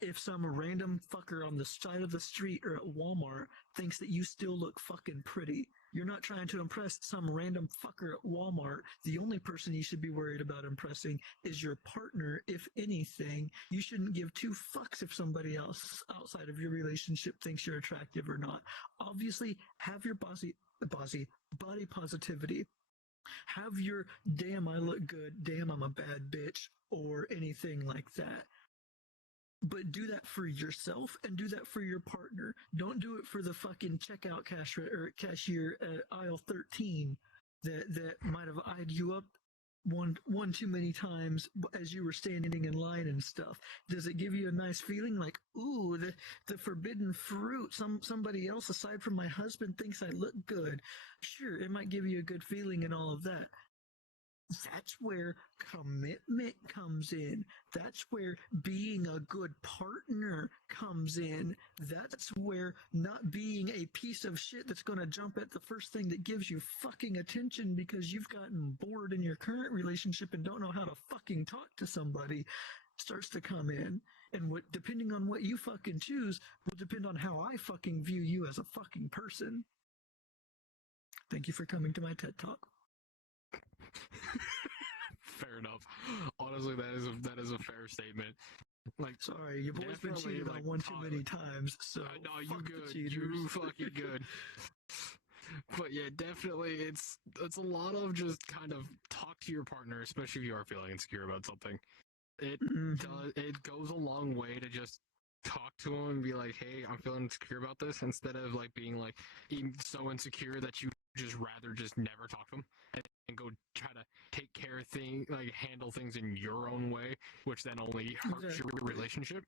if some random fucker on the side of the street or at Walmart thinks that you still look fucking pretty? You're not trying to impress some random fucker at Walmart. The only person you should be worried about impressing is your partner. If anything, you shouldn't give two fucks if somebody else outside of your relationship thinks you're attractive or not. Obviously, have your body positivity. Have your, damn, I look good, damn, I'm a bad bitch, or anything like that. But do that for yourself and do that for your partner. Don't do it for the fucking checkout cashier at aisle 13 that might have eyed you up one too many times as you were standing in line and stuff. Does it give you a nice feeling like, ooh, the forbidden fruit, somebody else aside from my husband thinks I look good? Sure, it might give you a good feeling and all of that. That's where commitment comes in. That's where being a good partner comes in. That's where not being a piece of shit that's going to jump at the first thing that gives you fucking attention because you've gotten bored in your current relationship and don't know how to fucking talk to somebody starts to come in. And what, depending on what you fucking choose, will depend on how I fucking view you as a fucking person. Thank you for coming to my TED Talk. Fair enough. Honestly, that is a fair statement. Like, sorry, your boy's been cheated on one too many times. So no, you good. You fucking good. But yeah, definitely, it's a lot of just kind of talk to your partner, especially if you are feeling insecure about something. It goes a long way to just talk to him and be like, hey, I'm feeling insecure about this, instead of like being like so insecure that you just rather just never talk to him and go try to take care of things, like handle things in your own way, which then only hurts your relationship.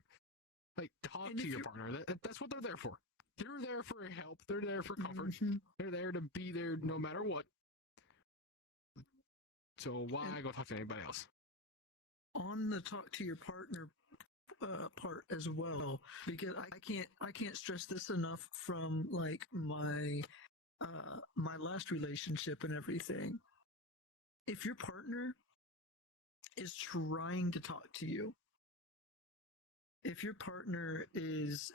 Like, talk to your partner. That's what they're there for. They're there for help. They're there for comfort. They're there to be there no matter what. So why go talk to anybody else? On the talk to your partner part as well, because I can't stress this enough from like my last relationship and everything. If your partner is trying to talk to you, if your partner is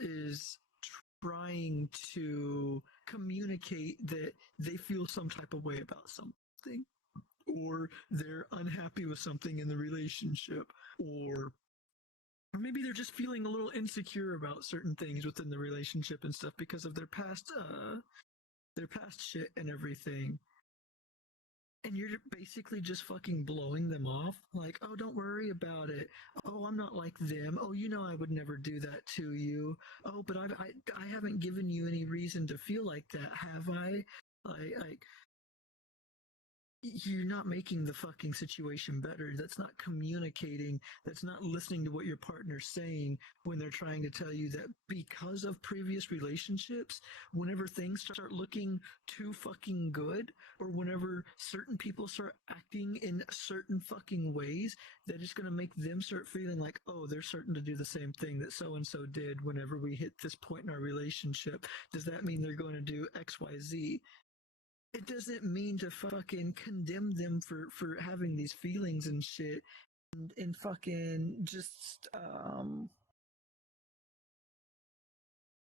trying to communicate that they feel some type of way about something, or they're unhappy with something in the relationship, or maybe they're just feeling a little insecure about certain things within the relationship and stuff because of their past shit and everything, and you're basically just fucking blowing them off, like, oh, don't worry about it. Oh, I'm not like them. Oh, you know I would never do that to you. Oh, but I haven't given you any reason to feel like that, have I? Like you're not making the fucking situation better. That's not communicating. That's not listening to what your partner's saying when they're trying to tell you that because of previous relationships, whenever things start looking too fucking good, or whenever certain people start acting in certain fucking ways, that it's going to make them start feeling like, oh, they're starting to do the same thing that so-and-so did whenever we hit this point in our relationship. Does that mean they're going to do X, Y, Z? It doesn't mean to fucking condemn them for having these feelings and shit, and fucking just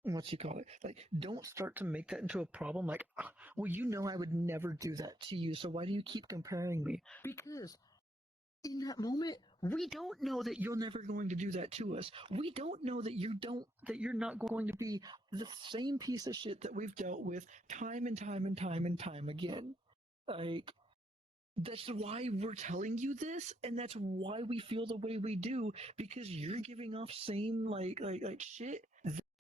what you call it, like, don't start to make that into a problem. Like, well, you know, I would never do that to you, so why do you keep comparing me? Because in that moment, we don't know that you're never going to do that to us. We don't know that you're not going to be the same piece of shit that we've dealt with time and time and time and time again. Like, that's why we're telling you this, and that's why we feel the way we do, because you're giving off same like shit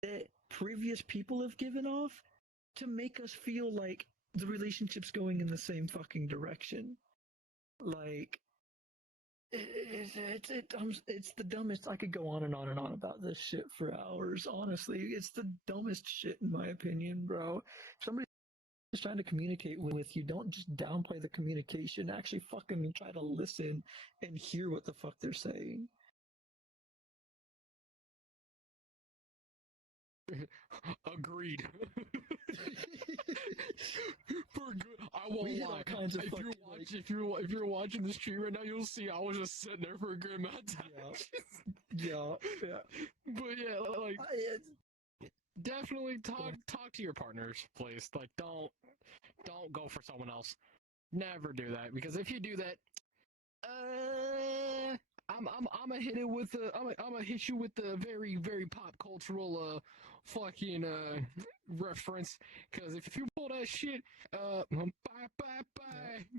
that previous people have given off to make us feel like the relationship's going in the same fucking direction. Like, it's the dumbest. I could go on and on and on about this shit for hours. Honestly, it's the dumbest shit in my opinion, bro. If somebody's trying to communicate with you, don't just downplay the communication. Actually, fucking try to listen and hear what the fuck they're saying. Agreed. For good, I won't lie. If you're watching the stream right now, you'll see I was just sitting there for a good amount of time. Yeah. But yeah, like, definitely talk to your partners, please. Like, don't go for someone else. Never do that, because if you do that, I'm gonna hit it with I'm gonna hit you with the very, very pop cultural fucking reference. Because if you pull that shit, bye,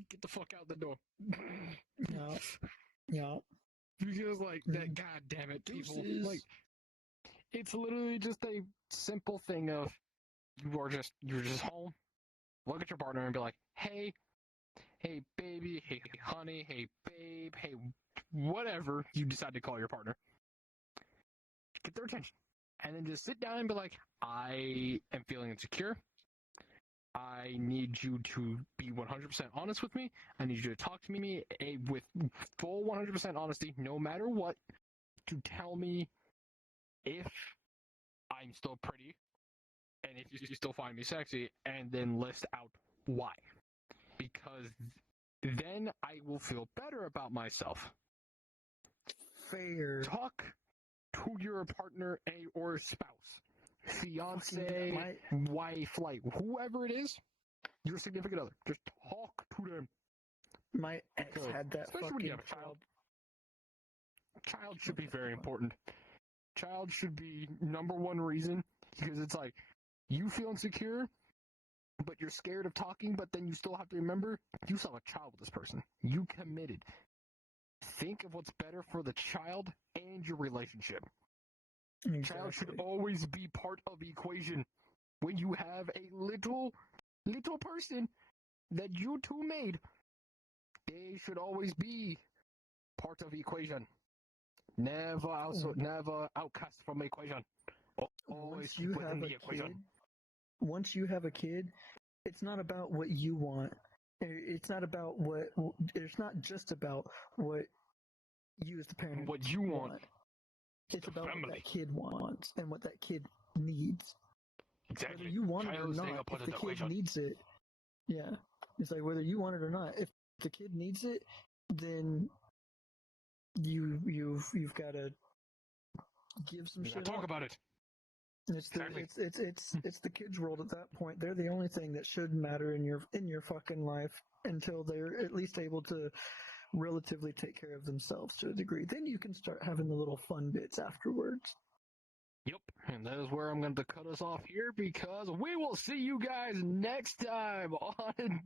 get the fuck out the door. Yeah. Because like that, god damn it, people. Like, it's literally just a simple thing of you're just home. Look at your partner and be like, hey baby, hey honey, hey babe, hey whatever you decide to call your partner. Get their attention. And then just sit down and be like, I am feeling insecure. I need you to be 100% honest with me. I need you to talk to me with full 100% honesty, no matter what, to tell me if I'm still pretty and if you still find me sexy, and then list out why. Because then I will feel better about myself. Fair. Talk to your partner or spouse, fiance, wife, like whoever it is, your significant other. Just talk to them. My ex had that, especially when you have a child. Child should be very important. Child should be number one reason, because it's like, you feel insecure, but you're scared of talking, but then you still have to remember, you still have a child with this person. You committed. Think of what's better for the child and your relationship. Exactly. Child should always be part of the equation. When you have a little person that you two made, they should always be part of the equation. Never outcast from the equation. Always within the equation. Once you have a kid, it's not about what you want. It's not about what. It's not just about what you as the parent what you want. It's about what that kid wants and what that kid needs. Exactly. Whether you want it or not, if the kid needs it, yeah, it's like whether you want it or not. If the kid needs it, then you've got to give some shit. Talk about it. It's the kids' world at that point. They're the only thing that should matter in your fucking life until they're at least able to relatively take care of themselves to a degree. Then you can start having the little fun bits afterwards. Yep, and that is where I'm going to cut us off here because we will see you guys next time on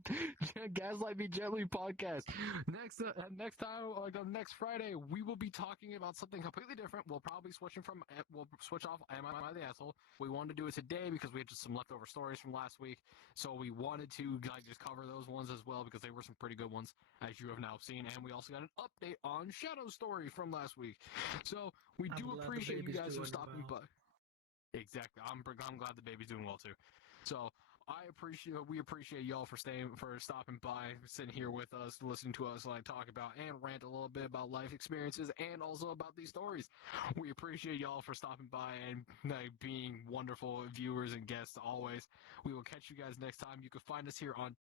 Gaslight Me Gently podcast. Next time, like on next Friday, we will be talking about something completely different. We'll switch off Am I the Asshole? We wanted to do it today because we had just some leftover stories from last week, so we wanted to just cover those ones as well because they were some pretty good ones, as you have now seen, and we also got an update on Shadow's story from last week. So we do appreciate you guys for stopping by. Exactly. I'm glad the baby's doing well too. So we appreciate y'all for stopping by, sitting here with us, listening to us talk about and rant a little bit about life experiences and also about these stories. We appreciate y'all for stopping by and being wonderful viewers and guests always. We will catch you guys next time. You can find us here on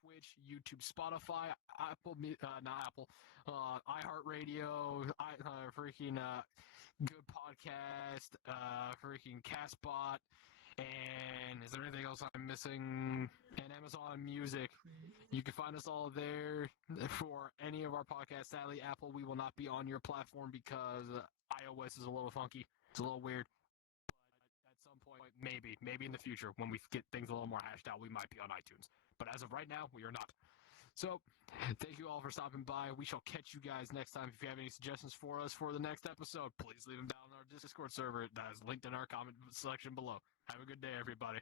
Twitch, YouTube, Spotify, iHeartRadio, Good Podcast, freaking Castbot, and is there anything else I'm missing? And Amazon Music. You can find us all there for any of our podcasts. Sadly, Apple, we will not be on your platform because iOS is a little funky. It's a little weird. But at some point, maybe in the future, when we get things a little more hashed out, we might be on iTunes. But as of right now, we are not. So, thank you all for stopping by. We shall catch you guys next time. If you have any suggestions for us for the next episode, please leave them down on our Discord server that is linked in our comment section below. Have a good day, everybody.